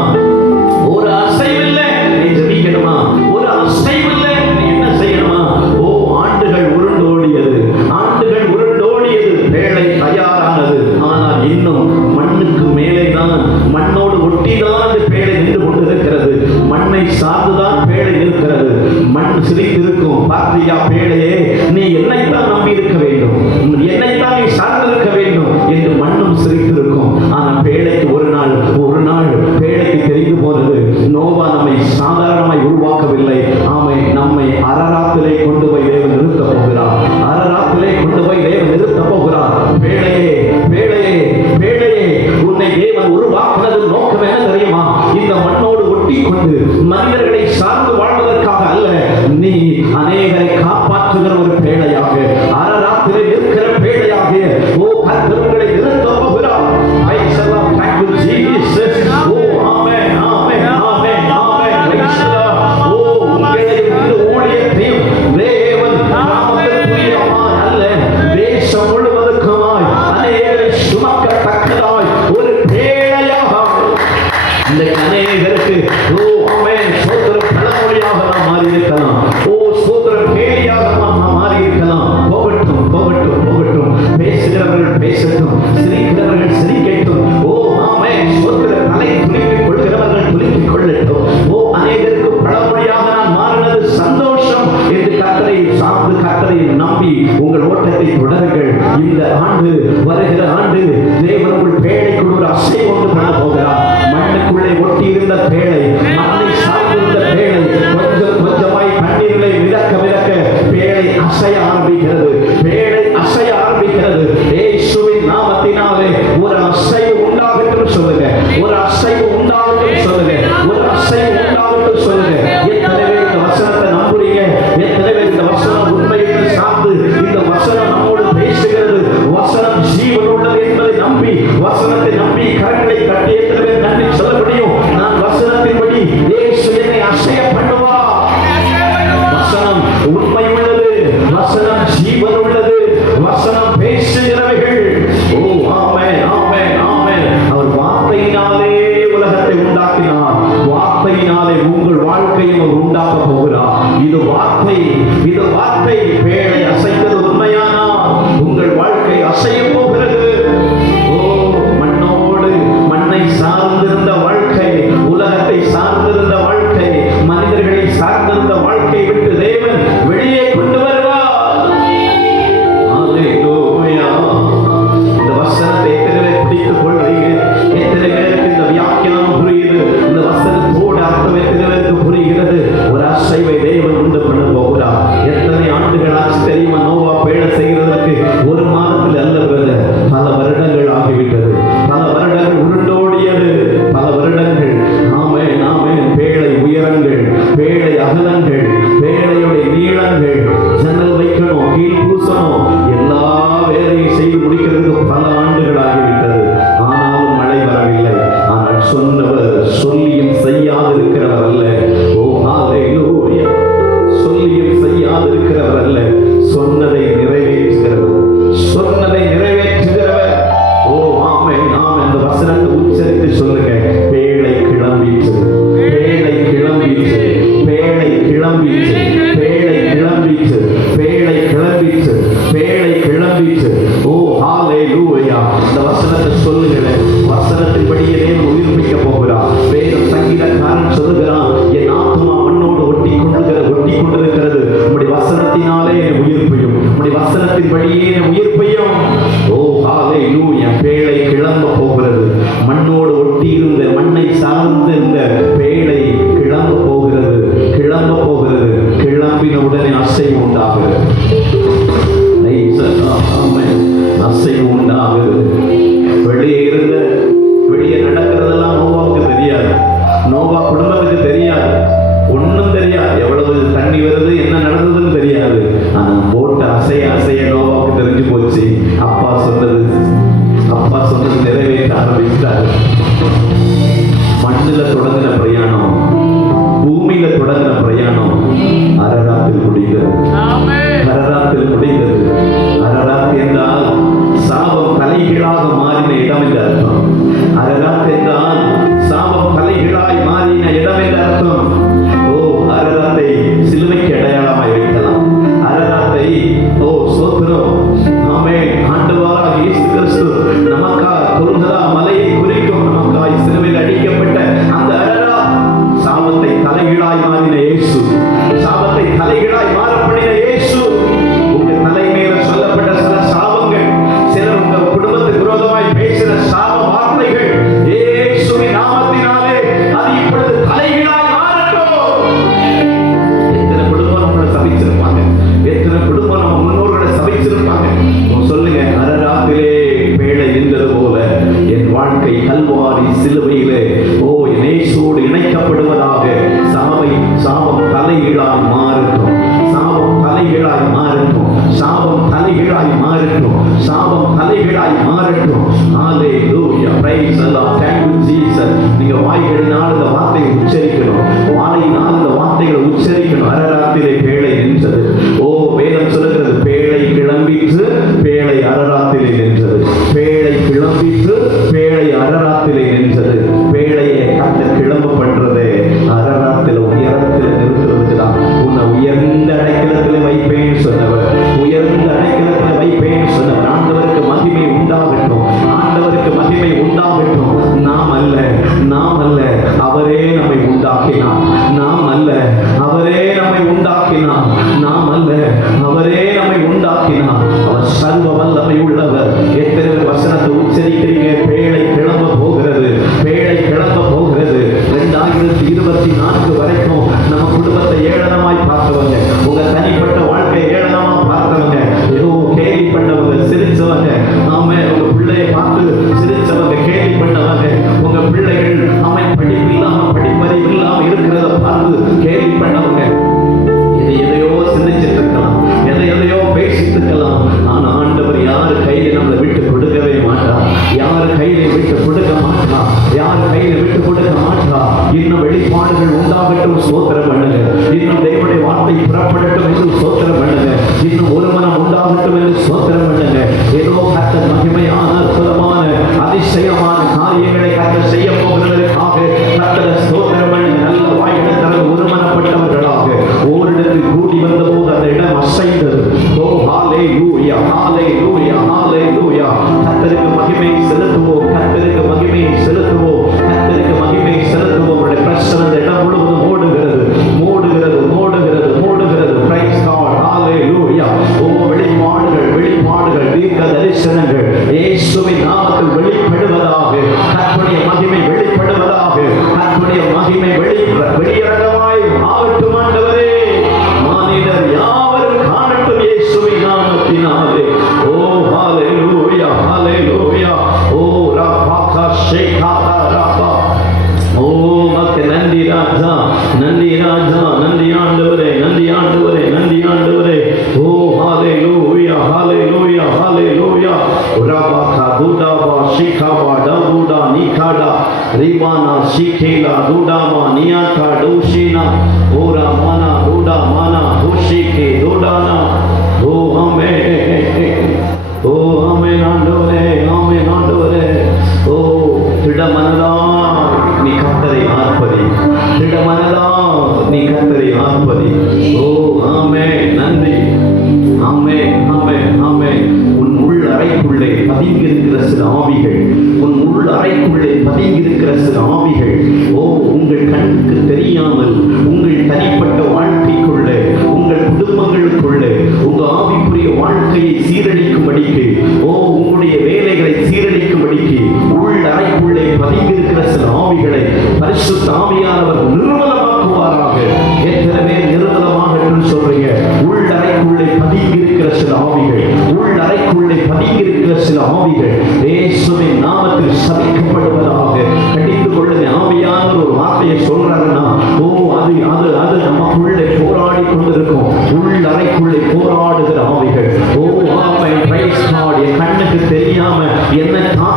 ஒரு அசைவு இல்லை, நீ ஜெபிக்கணுமா? ஒரு அசைவு இல்லை, நீ என்ன செய்யணுமா? ஓ ஆண்டுகள் உருண்டோடியது, ஆண்டுகள் உருண்டோடியது, வேலை தயாரானது. ஆனால் இன்னும் மண்ணுக்கு மேலே தான், மண்ணோடு ஒட்டிதான் அந்த பேழை நின்று கொண்டிருக்கிறது. மண்ணை சார்ந்துதான் பேழை இருக்கிறது. மண் சிரித்திருக்கும், பார்த்தியா பேழையே, நீ என்னைத்தான் நம்பி இருக்க வேண்டும், என்னைத்தான் நீ சார்ந்திருக்க வேண்டும் என்று மண்ணும் சிரித்திருக்கும். ஆனா பேழைக்கு ஒரு நாள் பேழைக்கு தெரிந்து போனது, நோவா நம்மை சாதாரணமாய் உருவாக்கவில்லை. ஆமை நம்மை அரராத்திலே கொண்டு போய் தேவன் நிறுத்த போகிறார். அரராத்திலே கொண்டு போய் தேவன் நிறுத்த போகிறார். பேழையே பேழையே பேழையே, உன்னை தேவன் உருவாக்குனது நோக்கம் என்ன தெரியுமா? இந்த மண்ணோடு ஒட்டி கொண்டு மனிதர்களை சார்ந்து வாழ்வதற்காக அல்ல, நீ அநேகரை காப்பாற்றுகிற ஒரு பேழையாக, அரராத்திலே இருக்கிற பேழையாக ஓ கர்த்தர்களை நிறுத்த போகிறார். Praise the Lord. Thank you Jesus. O amen amen amen amen. Praise the Lord. ஓ உங்களையும் இந்த ஊழியத்தையும் தேவன் நாமத்திற்குரியமாய் அல்ல, தேசம் முழுவதுக்குமாய் அநேகரை சுமக்கத்தக்கதாய் ஒரு பேழையாக இந்த அநேகருக்கு ஓ ஆமென் ஸ்தோத்திரம் பழமொழியாக நாம் மாறி இருக்கலாம். ஓ ஸ்தோத்திரம் கேலியாக நாம் மாறி இருக்கலாம். போகட்டும் போகட்டும் போகட்டும், பேசுகிறவர்கள் பேசட்டும், சிரிக்கிறவர்கள் சிரிக்கட்டும். ஓ ஆமென் ஸ்தோத்திரம் தலை துளிக்கிக் கொள்கிறவர்கள் துளிக்கிக் கொள்ளட்டும். ஓ அநேகருக்கு பழமொழியாக நான் மாறினது சந்தோஷம் என்று கர்த்தரை சார்ந்து, கர்த்தரை நம்பி உங்கள் ஓட்டத்தை தொடருங்கள். இந்த ஆண்டு, வருகிற ஆண்டு தேவன் உங்கள் பேழைக்குள் ஒரு அசைவு கொண்டு பண்ண போகிறார். மண்ணுக்குள்ளே ஒட்டி இருந்த பேழை, மண்ணை சார்ந்திருந்த பேழை கொஞ்சம் கொஞ்சமாய் தண்ணீரை மிதக்க மிதக்க பேழை அசைய ஆரம்பிக்கிறது. பேழை அசைய ஆரம்பிக்கிறது. இயேசுவின் நாமத்தினாலே ஒரு அசைவு உண்டாகட்டும் சொல்லுங்க, ஒரு அசைவு உண்டாகட்டும் சொல்லுங்க, ஒரு அசைவு உண்டாகட்டும் சொல்லுங்க. எத்தனை பேர் இந்த வசனத்தை நம்புறீங்க? எத்தனை பேர் இந்த வசனம் உண்மையை சார்ந்து, இந்த வசனம் நம்மோடு பேசுகிறது, வசனம் ஜீவன் உள்ளது என்பதை நம்பி, வசனத்தை நம்பி கரங்களை அப்பா சொன்னது நிறைவேற்ற ஆரம்பித்தார். மண்ணில் தொடங்கின பிரயாணம், பூமியில தொடங்கின பிரயாணம் அரராத்தில் முடிந்தது. அரராத்தில் முடிந்தது. அரராத் என்றால் சாபம் தலைகீழாக மாறின இடம் என்று அர்த்தம். அரராத் என்றால் சாபம் தலைகீழாய் மாறின இடம் என்று அர்த்தம். அரராத்தை சிலுவைக்கு அடையாளமாய் வைக்கலாம். அரராத்தை சோத்திரம், ஆமென், ஆண்டவராகிய இயேசு கிறிஸ்து நமக்காக கொல்கதா மலையை குறிக்கும், நமக்காய் சிலுவையில் அடிக்கப்பட்ட அந்த அரராத் சாபத்தை தலைகீழாய் மாறின இயேசு, சாபத்தை தலைகீழாய் மாறப்படின இயேசு. உங்க தலை மேல சொல்லப்பட்ட சில சாபங்கள், சில உங்க குடும்பத்துக்கு விரோதமாய் பேசின சாப வார்த்தைகள் இயேசுவின் நாமத்தினாலே அது இப்பொழுது தலைகீழாய் மாறட்டும். எத்தனை குடும்பம் நம்மளை சபிச்சிருப்பாங்க, எத்தனை குடும்பம் நம்ம முன்னோர்களை சபிச்சிருப்பாங்க. சொல்லுங்க, அரராத்திலே பேழை நின்றது போல என் வாழ்க்கை கல்வாரி சிலுவையிலே என் இயேசுவோடு இணைக்கப்படுவதாக. சாபம் தலைகீழாய் மாறட்டும், சாபம் தலைகீழாய் மாறட்டும், சாபம் தலைகீழாய் மாறட்டும், சாபம் தலைகீழாய் மாறட்டும். ஹalleluya, praise the Lord, thank you Jesus. நீங்க வாய்களினால் இந்த வார்த்தையை உச்சரிக்கணும், வாயினால் இந்த வார்த்தைகளை உச்சரிக்கணும். அரராத்திலே பேழை நின்றது. வேதம் சொல்லுகிறது, பேழை கிளம்பிற்று, பேழை அரராத்திலே நின்றது. பேழை கிளம்பிற்று, பேழை அரராத்திலே நின்றது. பேழையை கர்த்தர் கிளம்ப பண்றது அரராத்தில உயரத்தில் நிறுத்துறதுக்கு தான். உன்னை உயர்ந்த அடைக்கலத்தில் வைப்பேன்னு சொன்னவர், உயர்ந்த அடைக்கலத்தில் வைப்பேன்னு சொன்னவர். ஆண்டவருக்கு மகிமை உண்டாகட்டும், ஆண்டவருக்கு மகிமை உண்டாகட்டும். நாம் அல்ல, நாம் அல்ல, அவரே நம்மை உண்டாக்கினார். நாம் அல்ல, அவரே நம்மை உண்டாக்கினார். நாம் அல்ல, அவரே நம்மை உண்டாக்கினார். அவர் சர்வ வல்லமை உள்ளவர். எத்தனை வசனத்தை உச்சரிக்கிறீங்க? பேழை கிளம்ப போகிறது, பேழை கிளம்ப போகிறது. 2024 வரைக்கும் நம்ம குடும்பத்தை ஏளனமாய் பார்த்தவங்க, உங்க தனிப்பட்ட வாழ்க்கை ஏளனமா பார்த்தவங்க, ஏதோ கேலி பண்ணவங்க, சிரிச்சவங்க, நாம உங்க பிள்ளையை பார்த்து சிரிச்சவங்க, கேலி பண்ணவங்க, உங்க பிள்ளைகள் அவன் படிப்பு இல்லாம படிப்பறிவு இல்லாம இருக்கிறத பார்த்து கேலி பண்ணவங்க, எதையோ சிந்திச்சிட்டு இருக்கலாம், எதையோ பேசிட்டு இருக்கலாம். ஆனா ஆண்டவர் யாரு கையில நம்மளை விட்டு கொடுக்கவே மாட்டார், யாரு கையில விட்டு கொடுக்க மாட்டார், யாரு கையில விட்டு கொடுக்க மாட்டார். இன்னும் வெளிப்பாடுகள் உண்டாகட்டும், ஸ்தோத்திரம் பண்ணுங்க. இன்னும் தேவனுடைய வார்த்தை புறப்படட்டும் என்று ஸ்தோத்திரம் பண்ணுங்க. இன்னும் ஒரு மனம் உண்டாகட்டும் என்று ஸ்தோத்திரம் பண்ணுங்க. ஏதோ கர்த்தர் மகிமையான அற்புதமான அதிசயமான காரியங்களை கர்த்தர் செய்ய போகிறதற்காக கர்த்தரை ஸ்தோத்திரம் பண்ணுங்க. நல்ல வாய்களை தரது ஒருமனப்பட்டவர்களாக ஓரிடத்தில் கூடி வந்த போது அந்த இடம் அசைந்தது. ஹalleluya, ஹalleluya, ஹalleluya. கர்த்தருக்கு மகிமை செலுத்துவோம், கர்த்தருக்கு மகிமை செலுத்துவோம், கர்த்தருக்கு மகிமை செலுத்துவோம். அவருடைய பிரசன்னம் இடம் முழுவதும் ஓடுகிறது, ஓடுகிறது, ஓடுகிறது, ஓடுகிறது. பிரைஸ் காட், ஹalleluya. வெளிப்பாடுகள், வெளிப்பாடுகள், தீர்க்க தரிசனங்கள் இயேசுவின் நாமத்தில் வெளிப்படுவதாக. கர்த்தருடைய மகிமை வெளிப்படுவதாக. கர்த்தருடைய மகிமை வெளியிறங்கமாய் ஆகட்டும் ஆண்டவரே. மானிடர் யாவரும் காணட்டும் இயேசுவின் நாமத்தினாலே. ஹalleluya, ஹalleluya. ரபாகா ஷேகாதா ரபா. மக்கு நன்றி ராஜா, நன்றி ராஜா, நன்றி ஆண்டவரே, நன்றி ஆண்டவரே, நன்றி ஆண்டவரே. ஹalleluya, ஹalleluya, ஹalleluya. ரபாகா துடாபா ஷிகாபா டபுடா நிகாடா ரிபானா ஷிகேலா துடாமா நியாகா டோஷினா ஓரா மானா ஓடா மானா ஹோஷிகே தோடானா. ஆமென் ஆண்டவரே, ஆமென் ஆண்டவரே. திடமனதா நீ கர்த்தரை ஆர்ப்பரி, திடமனதா நீ கர்த்தரை ஆர்ப்பரி. ஆமென், நன்றி. ஆமென், ஆமென், ஆமென். உன் உள் அறைக்குள்ளே பதிந்திருக்கிற சில ஆவிகள், உன் உள் அறைக்குள்ளே பதிந்திருக்கிற சில ஆவிகள் உங்கள் கண்ணுக்கு தெரியாமல் உங்கள் தனிப்பட்ட வாழ்க்கைக்குள்ளே, உங்கள் குடும்பங்களுக்குள்ளே உங்க ஆவிக்குரிய வாழ்க்கையை சீரழிக்கும்படிக்கு, உங்களுடைய வேலைகளை சீரழிக்கும்படிக்கு உள் அறைக்குள்ளே பதிந்திருக்கிற சில ஆவிகளை பரிசுத்த ஆவியானவர் நிர்மலமாக்குவாராக. எத்தனை பேர் நிர்மலமாகட்டும் சொல்றீங்க? உள் அறைக்குள்ளே பதிந்திருக்கிற சில ஆவிகள், உள் அறைக்குள்ளே பதிந்திருக்கிற சில ஆவிகள் இயேசுவின் நாமத்தில் சபிக்கப்படுவதாக. கடித்துக் கொள்ளுங்க. ஆவியானவர் ஒரு வார்த்தையை சொல்றாருன்னா அது நமக்குள்ளே போராடி கொண்டிருக்கும். உள் அறைக்குள்ளே போராடுகிற ஆவிகள். ஆமென், பிரைஸ் காட். என் கண்ணுக்கு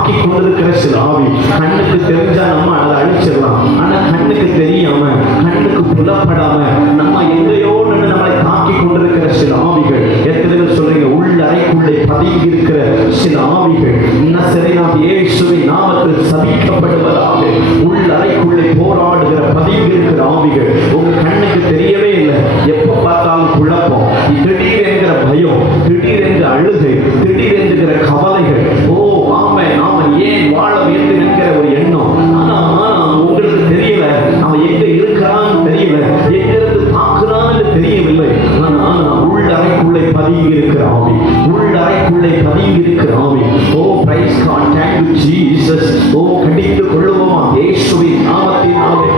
தாக்கி கொண்டிருக்கிற சில ஆவி. கண்ணுக்கு தெரிஞ்சா நம்ம அதை அழிச்சிடலாம், ஆனா கண்ணுக்கு தெரியாம, கண்ணுக்கு புலப்படாம நம்ம எங்கேயோ நின்று நம்மளை தாக்கி கொண்டிருக்கிற சில ஆவிகள். எத்தனை பேர் சொல்றீங்க உள்ள அறைக்குள்ளே பதுங்கி இருக்கிற சில ஆவிகள் நசரேயனாகிய இயேசுவின் நாமத்தில் சபிக்கப்படுவதாக. உள்ள அறைக்குள்ளே போராடுகிற பதுங்கி இருக்கிற ஆவிகள் உங்க கண்ணுக்கு தெரியவே இல்லை, எப்ப பார்த்தாலும் குழப்பம், திடீரென்கிற பயம், திடீரென்று அழுகை, திடீரென்றுகிற கவலைகள். ஓ ஆமை, நாம ஏன் வாழ வேண்டும் என்கிற ஒரு எண்ணம். ஆனா உங்களுக்கு தெரியல, அவன் எங்க இருக்கிறான்னு தெரியல, எங்க இருந்து தாக்குறான்னு தெரியவில்லை. ஆனா உள்ள அறைக்குள்ளே பதுங்கி இருக்கிற ஆவி, உள்ள அறைக்குள்ளே பதுங்கி இருக்கிற ஆவி. Oh praise God, thank you Jesus. Oh கடிந்து கொள்ளுவோமா இயேசுவின் நாமத்தினாலே.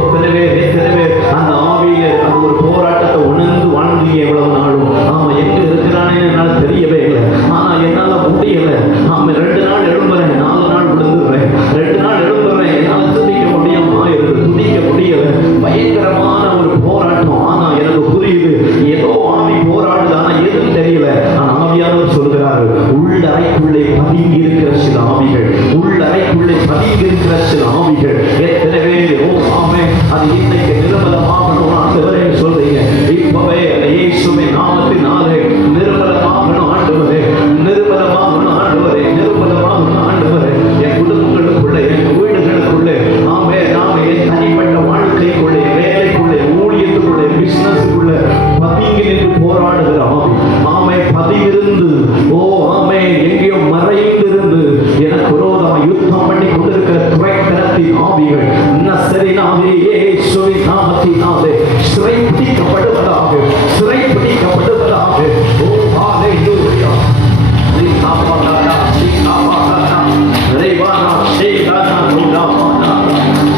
எத்தனை பேர் அந்த ஆவியில அது ஒரு போராட்டத்தை உணர்ந்து வாழ்ந்தீங்க எவ்வளவு நாளும். ஆமா, எங்க இருக்கிறானே என்னால தெரியவே இல்லை, ஆனா என்னால முடியல. ஆமா, 2 நாள் எழும்புறேன், 4 நாள் விழுந்துடுறேன், 2 நாள் எழும்புறேன், என்னால துதிக்க முடியாம இருக்கு, துதிக்க முடியல. பயங்கரமான ஒரு போராட்டம். ஆனா எனக்கு புரியுது, ஏதோ ஆவி போராடுது, ஆனா எதுவும் தெரியல. ஆனா ஆவியானவர் சொல்கிறாரு, உள்ள அறைக்குள்ளே பதுங்கி இருக்கிற சில ஆவிகள், உள்ள அறைக்குள்ளே பதுங்கி இருக்கிற சில ஆவிகள். எத்தனை பேர் ஓ ஆமே அது இன்னைக்கு நிர்மலமாகணும் ஆண்டவரே சொல்றீங்க. இப்பவே இயேசுவின் நாமத்தினாலே நிர்மலமாகணும் ஆண்டவரே, நிர்மலமாகணும் ஆண்டவரே, நிர்மலமாகணும் ஆண்டவரே. என் குடும்பங்களுக்குள்ளே, என் வீடுகளுக்குள்ளே, ஆமே நாம என் தனிப்பட்ட வாழ்க்கைக்குள்ளே, வேலைக்குள்ளே, ஊழியத்துக்குள்ளே, பிசினஸுக்குள்ளே பதுங்கி நின்று போராடுகிற ஆவி. ஆமே பதிவிருந்து, ஓ ஆமே எங்கேயோ மறைந்திருந்து எனக்கு விரோதமா யுத்தம் பண்ணி கொண்டிருக்கிற துறைத்தனத்தின் ஆவிகள் நசரேயனாகிய இயேசுவின் நாமத்தினாலே சிறைப்பிடிக்கப்படுவதாக, சிறைப்பிடிக்கப்படுவதாக. ஓ ஹalleluya.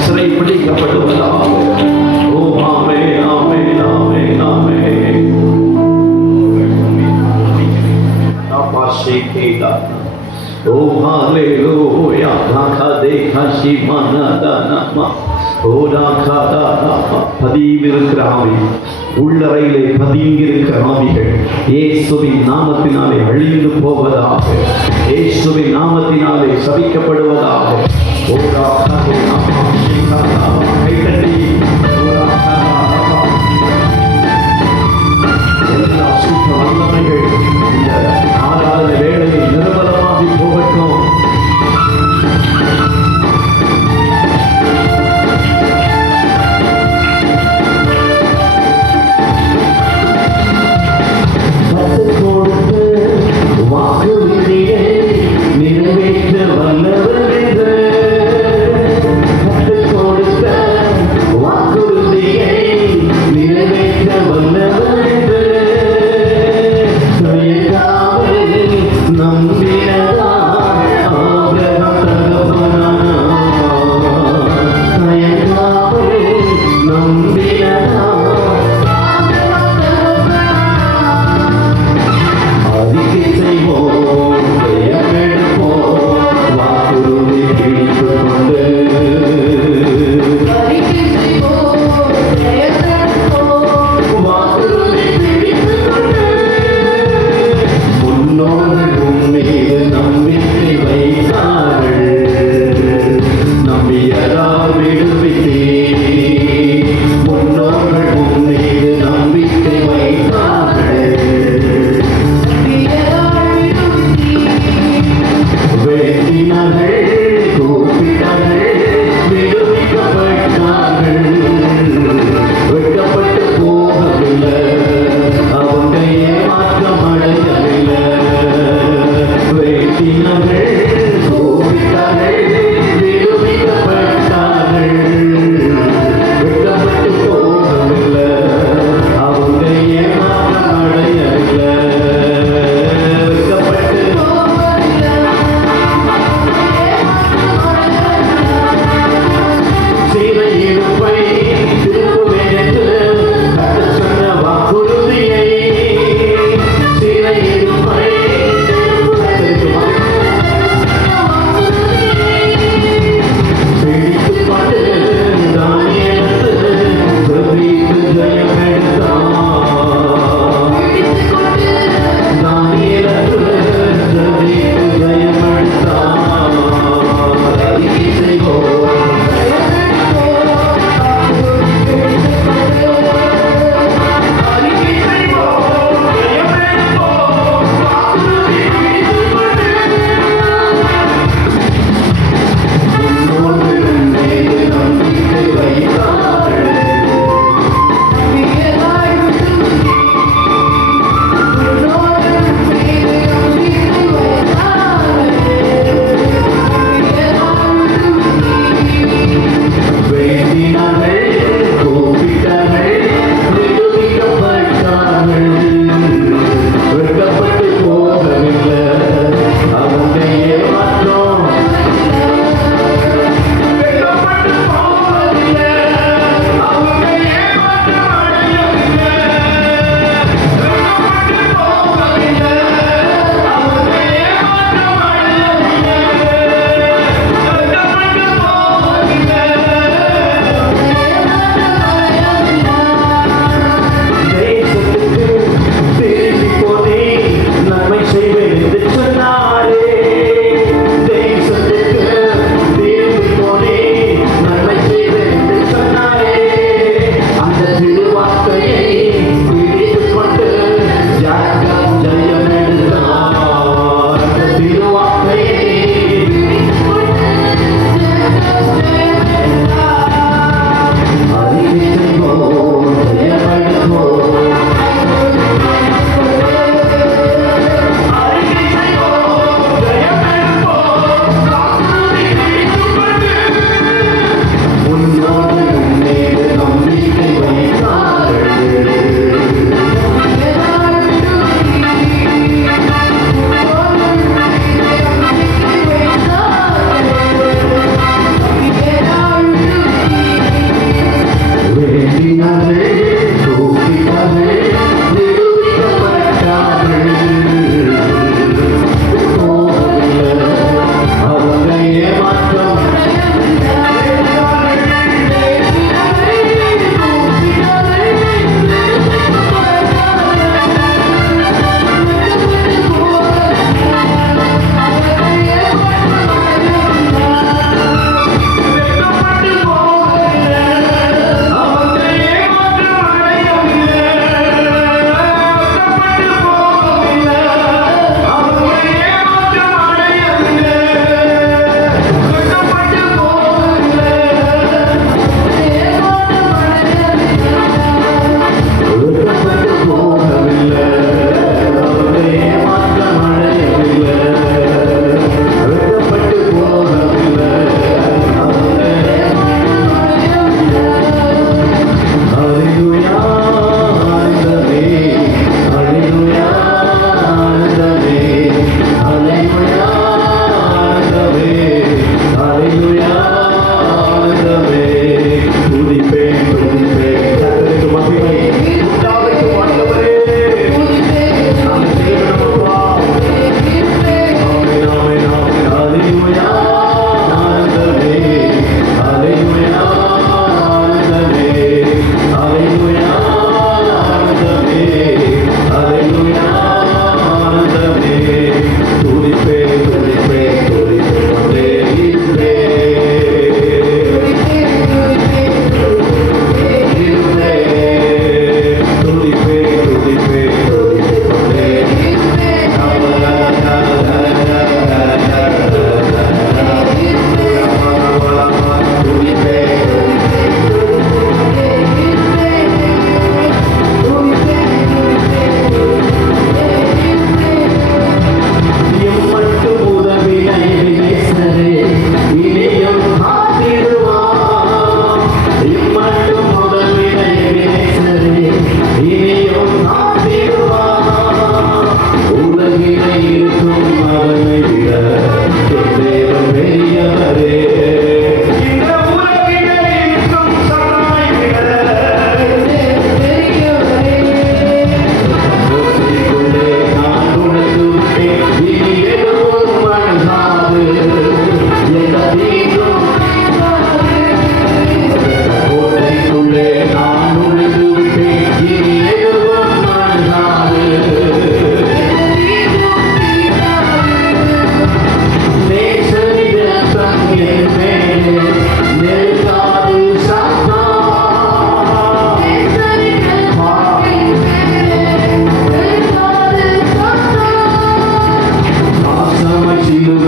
சிறைப்பிடிக்கப்படுவதாக. ஓ ஆமே ஆமே ஆமே ஆமே. Oh hallelujah, nakadeka shimana danama. Oh nakadana பதிவிருக்கிற ஆவி, உள்ளறையிலே பதிங்கிருக்கிற ஆவிகள் இயேசுவின் நாமத்தினாலே அழிந்து போவதாக, இயேசுவின் நாமத்தினாலே சபிக்கப்படுவதாக. ஓ nakadena shikana கைதட்டி எல்லா சுற்ற வல்லமைகள் இந்த ஆராதனை வேளையில் நிர்மலமாகி போகட்டும். வாக்குறுதியை நிறைவேற்ற வல்லவர் என்று கற்றுக் கொடுத்த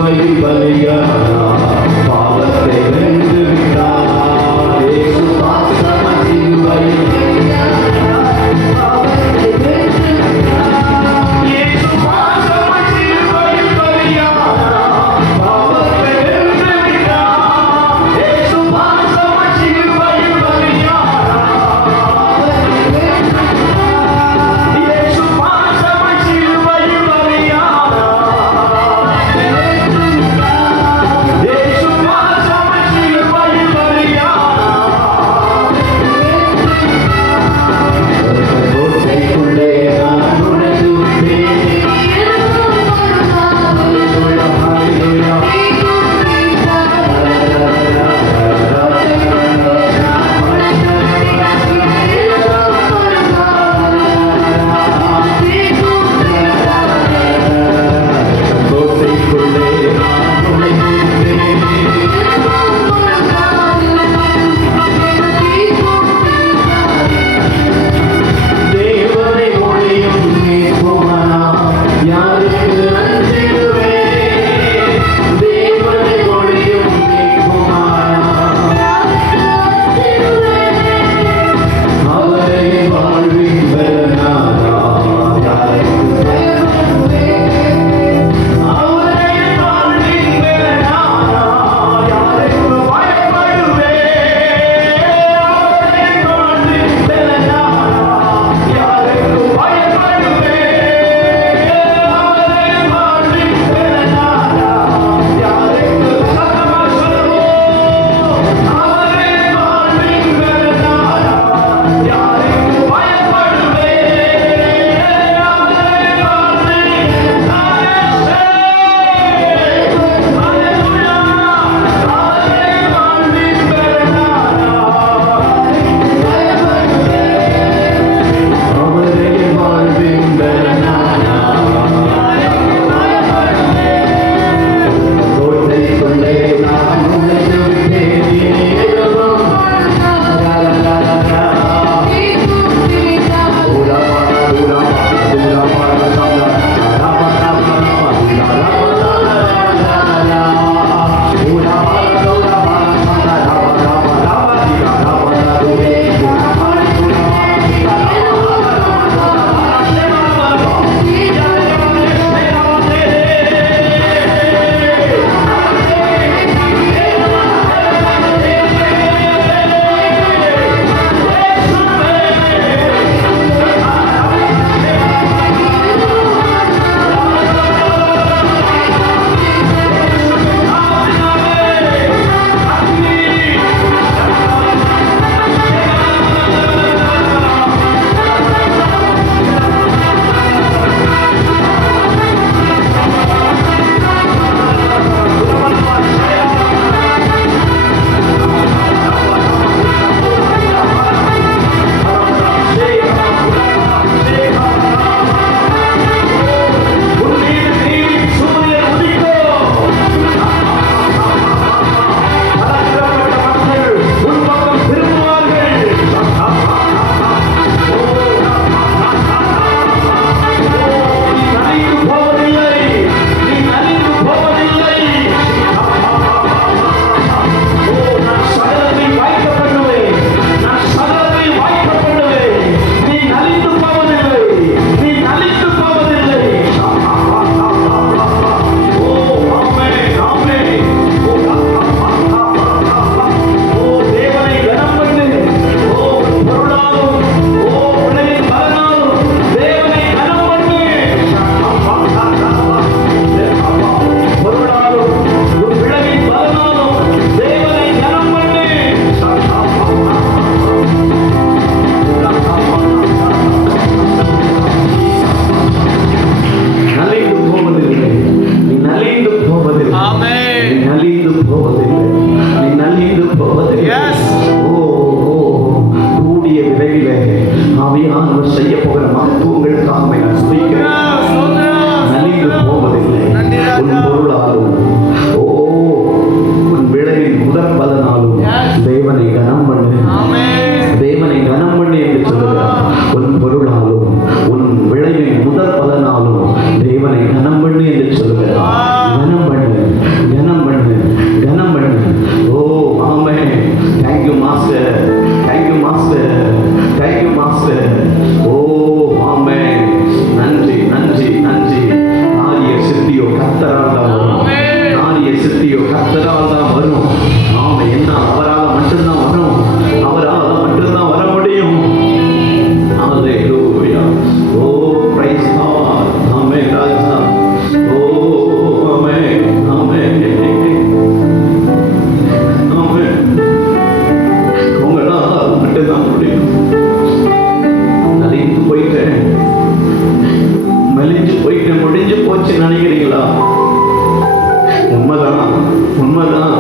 சிலுவையில் பலியானார், பாவத்தை வென்று விட்டார். இயேசு பாசமாய் சிலுவையில் இயேசு பாசமாய் சிலுவையில் பலியானார், பாவத்தை வென்று விட்டார். இயேசு பாசமாய் சிலுவையில் பலியானார், இயேசு பாசமாய் சிலுவையில் பலியானார். உண்மைதான்.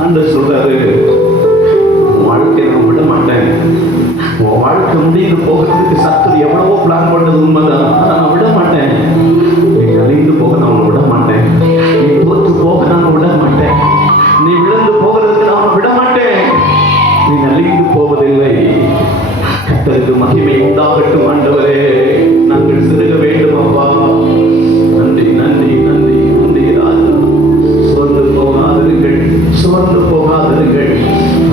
ஆண்டவர் சொல்றாரு, உன் வாழ்க்கையை நான் விட மாட்டேன். உன் வாழ்க்கை முடிந்து போகிறதுக்கு சத்துரு எவ்வளவோ பிளான் பண்ணது உண்மைதான். நான் விட மாட்டேன். நீ அழிந்து போக நான் விட மாட்டேன். நீ தோற்று போக நான் விட மாட்டேன். நீ விழுந்து போகிறதுக்கு நான் விட மாட்டேன். நீ அழிந்து போவதில்லை. கர்த்தருக்கு மகிமை உண்டாகட்டும். ஆண்டவரே, நாங்கள் சிறுக வேண்டும் அப்பா. நன்றி நன்றி நன்றி நன்றி ராஜா. சோர்ந்து போகாதிருங்கள், சோர்ந்து போகாதிருங்கள்.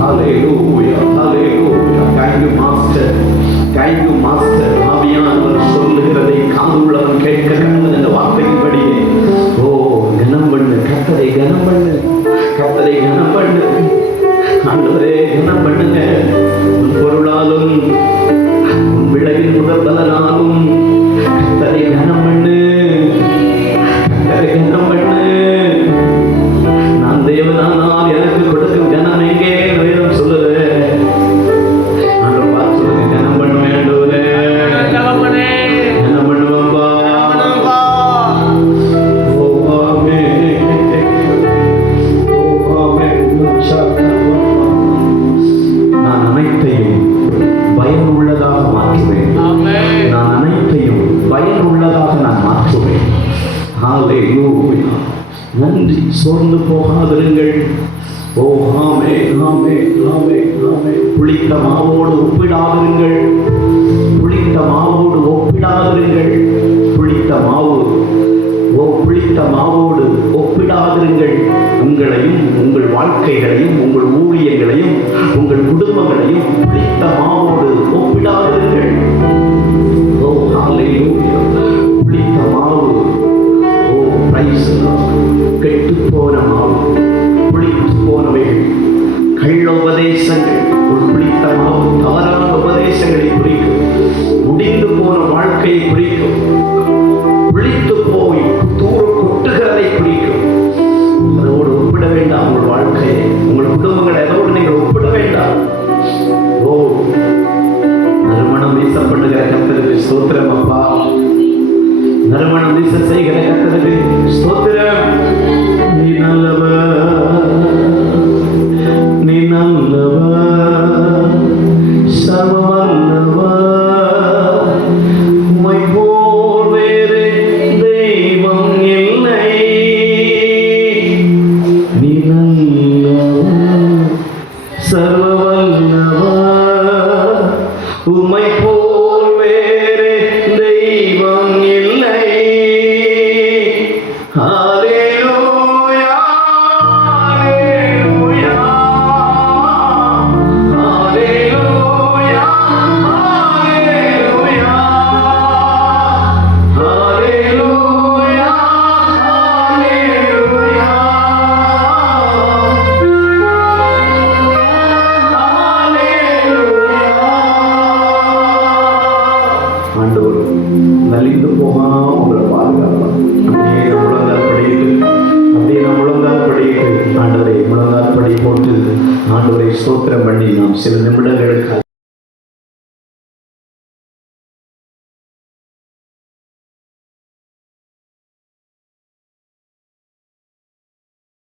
ஹல்லேலூயா, ஹல்லேலூயா. Thank you master, thank you master. ஆவியானவர் சொல்லுகிறதை காதுள்ளவன் கேட்க கடவுள் என்ற வார்த்தையின்படி கனம் பண்ணு, கர்த்தரை கனம் பண்ணு, கர்த்தரை கனம் பண்ணு. ஆண்டவரே கனம் பண்ணுங்க. உன் பொருளாலும் உன் விளைவின் முதல் பலனாலும் கர்த்தரை கனம் பண்ணு, கர்த்தரை கனம் பண்ணு. நான் தேவனானால் எனக்கு கொடுக்கும் கனம் எங்கே வேதம் சொல்லுது. ஆண்டவர் பார்த்து சொல்லுங்க, கனம் பண்ணுவேன் ஆண்டவரே, கனம் பண்ணுவேன்பா. நான் அனைத்தையும் பயனுள்ளதாக மாற்றுவேன். நான் அனைத்தையும் பயனுள்ளதாக நான் மாற்றுவேன். ஹல்லேலூயா. நன்றி. சோர்ந்து போகாதிருங்கள். ஓ ஆமே ஆமே ஆமே ஆமே. புளித்த மாவோடு ஒப்பிடாதிருங்கள். புளித்த மாவோடு ஒப்பிடாதிருங்கள். புளித்த மாவு புளித்த மாவோடு ஒப்பிடாதிருங்கள். உங்களையும் உங்கள் வாழ்க்கைகளையும் உங்கள் ஊழியங்களையும் உங்கள் குடும்பங்களையும் புளித்த மாவோடு ஒப்பிடாதிருங்கள். ஓ ஹல்லேலூயா. புளித்த மாவு கெட்டு போன மாவு, புளித்து போனவைகள், கள்ள உபதேசங்கள். ஒரு புளித்த மாவு தவறான உபதேசங்களை குறிக்கும். முடிந்து போன வாழ்க்கையை குறிக்கும். புளித்து போய் தூர கொட்டுகிறதை குறிக்கும். அதோடு ஒப்பிட வேண்டாம். உங்கள் வாழ்க்கையை, உங்கள் குடும்பங்களை அதோடு நீங்கள் ஒப்பிட வேண்டாம். நறுமணம் வீசப்படுகிற கர்த்தருக்கு ஸ்தோத்திரம் அப்பா. நறுமணம் வீச செய்கிற கர்த்தருக்கு ஸ்தோத்திரம். நீ நல்லவர், நீ நல்லவர், சர்வ வல்லவர். உம்மை போல் வேறு தெய்வம் இல்லை. நீ நல்லவர், சர்வ வல்லவர். உம்மை போல் வேறு தெய்வம் இல்லை. ஹல்லேலூயா, ஹல்லேலூயா, ஹல்லேலூயா, ஹல்லேலூயா, ஹல்லேலூயா, ஹல்லேலூயா. ஆண்டவர் நலிந்து போகாம உங்களை பாதுகாப்பார். அப்படியே நம் முழங்கால் படியிட்டு, அப்படியே நம் முழங்கால் படியிட்டு ஆண்டவரை முழங்கால் படி போட்டு ஆண்டவரை ஸ்தோத்திரம் பண்ணி நாம் சில நிமிடங்களுக்கு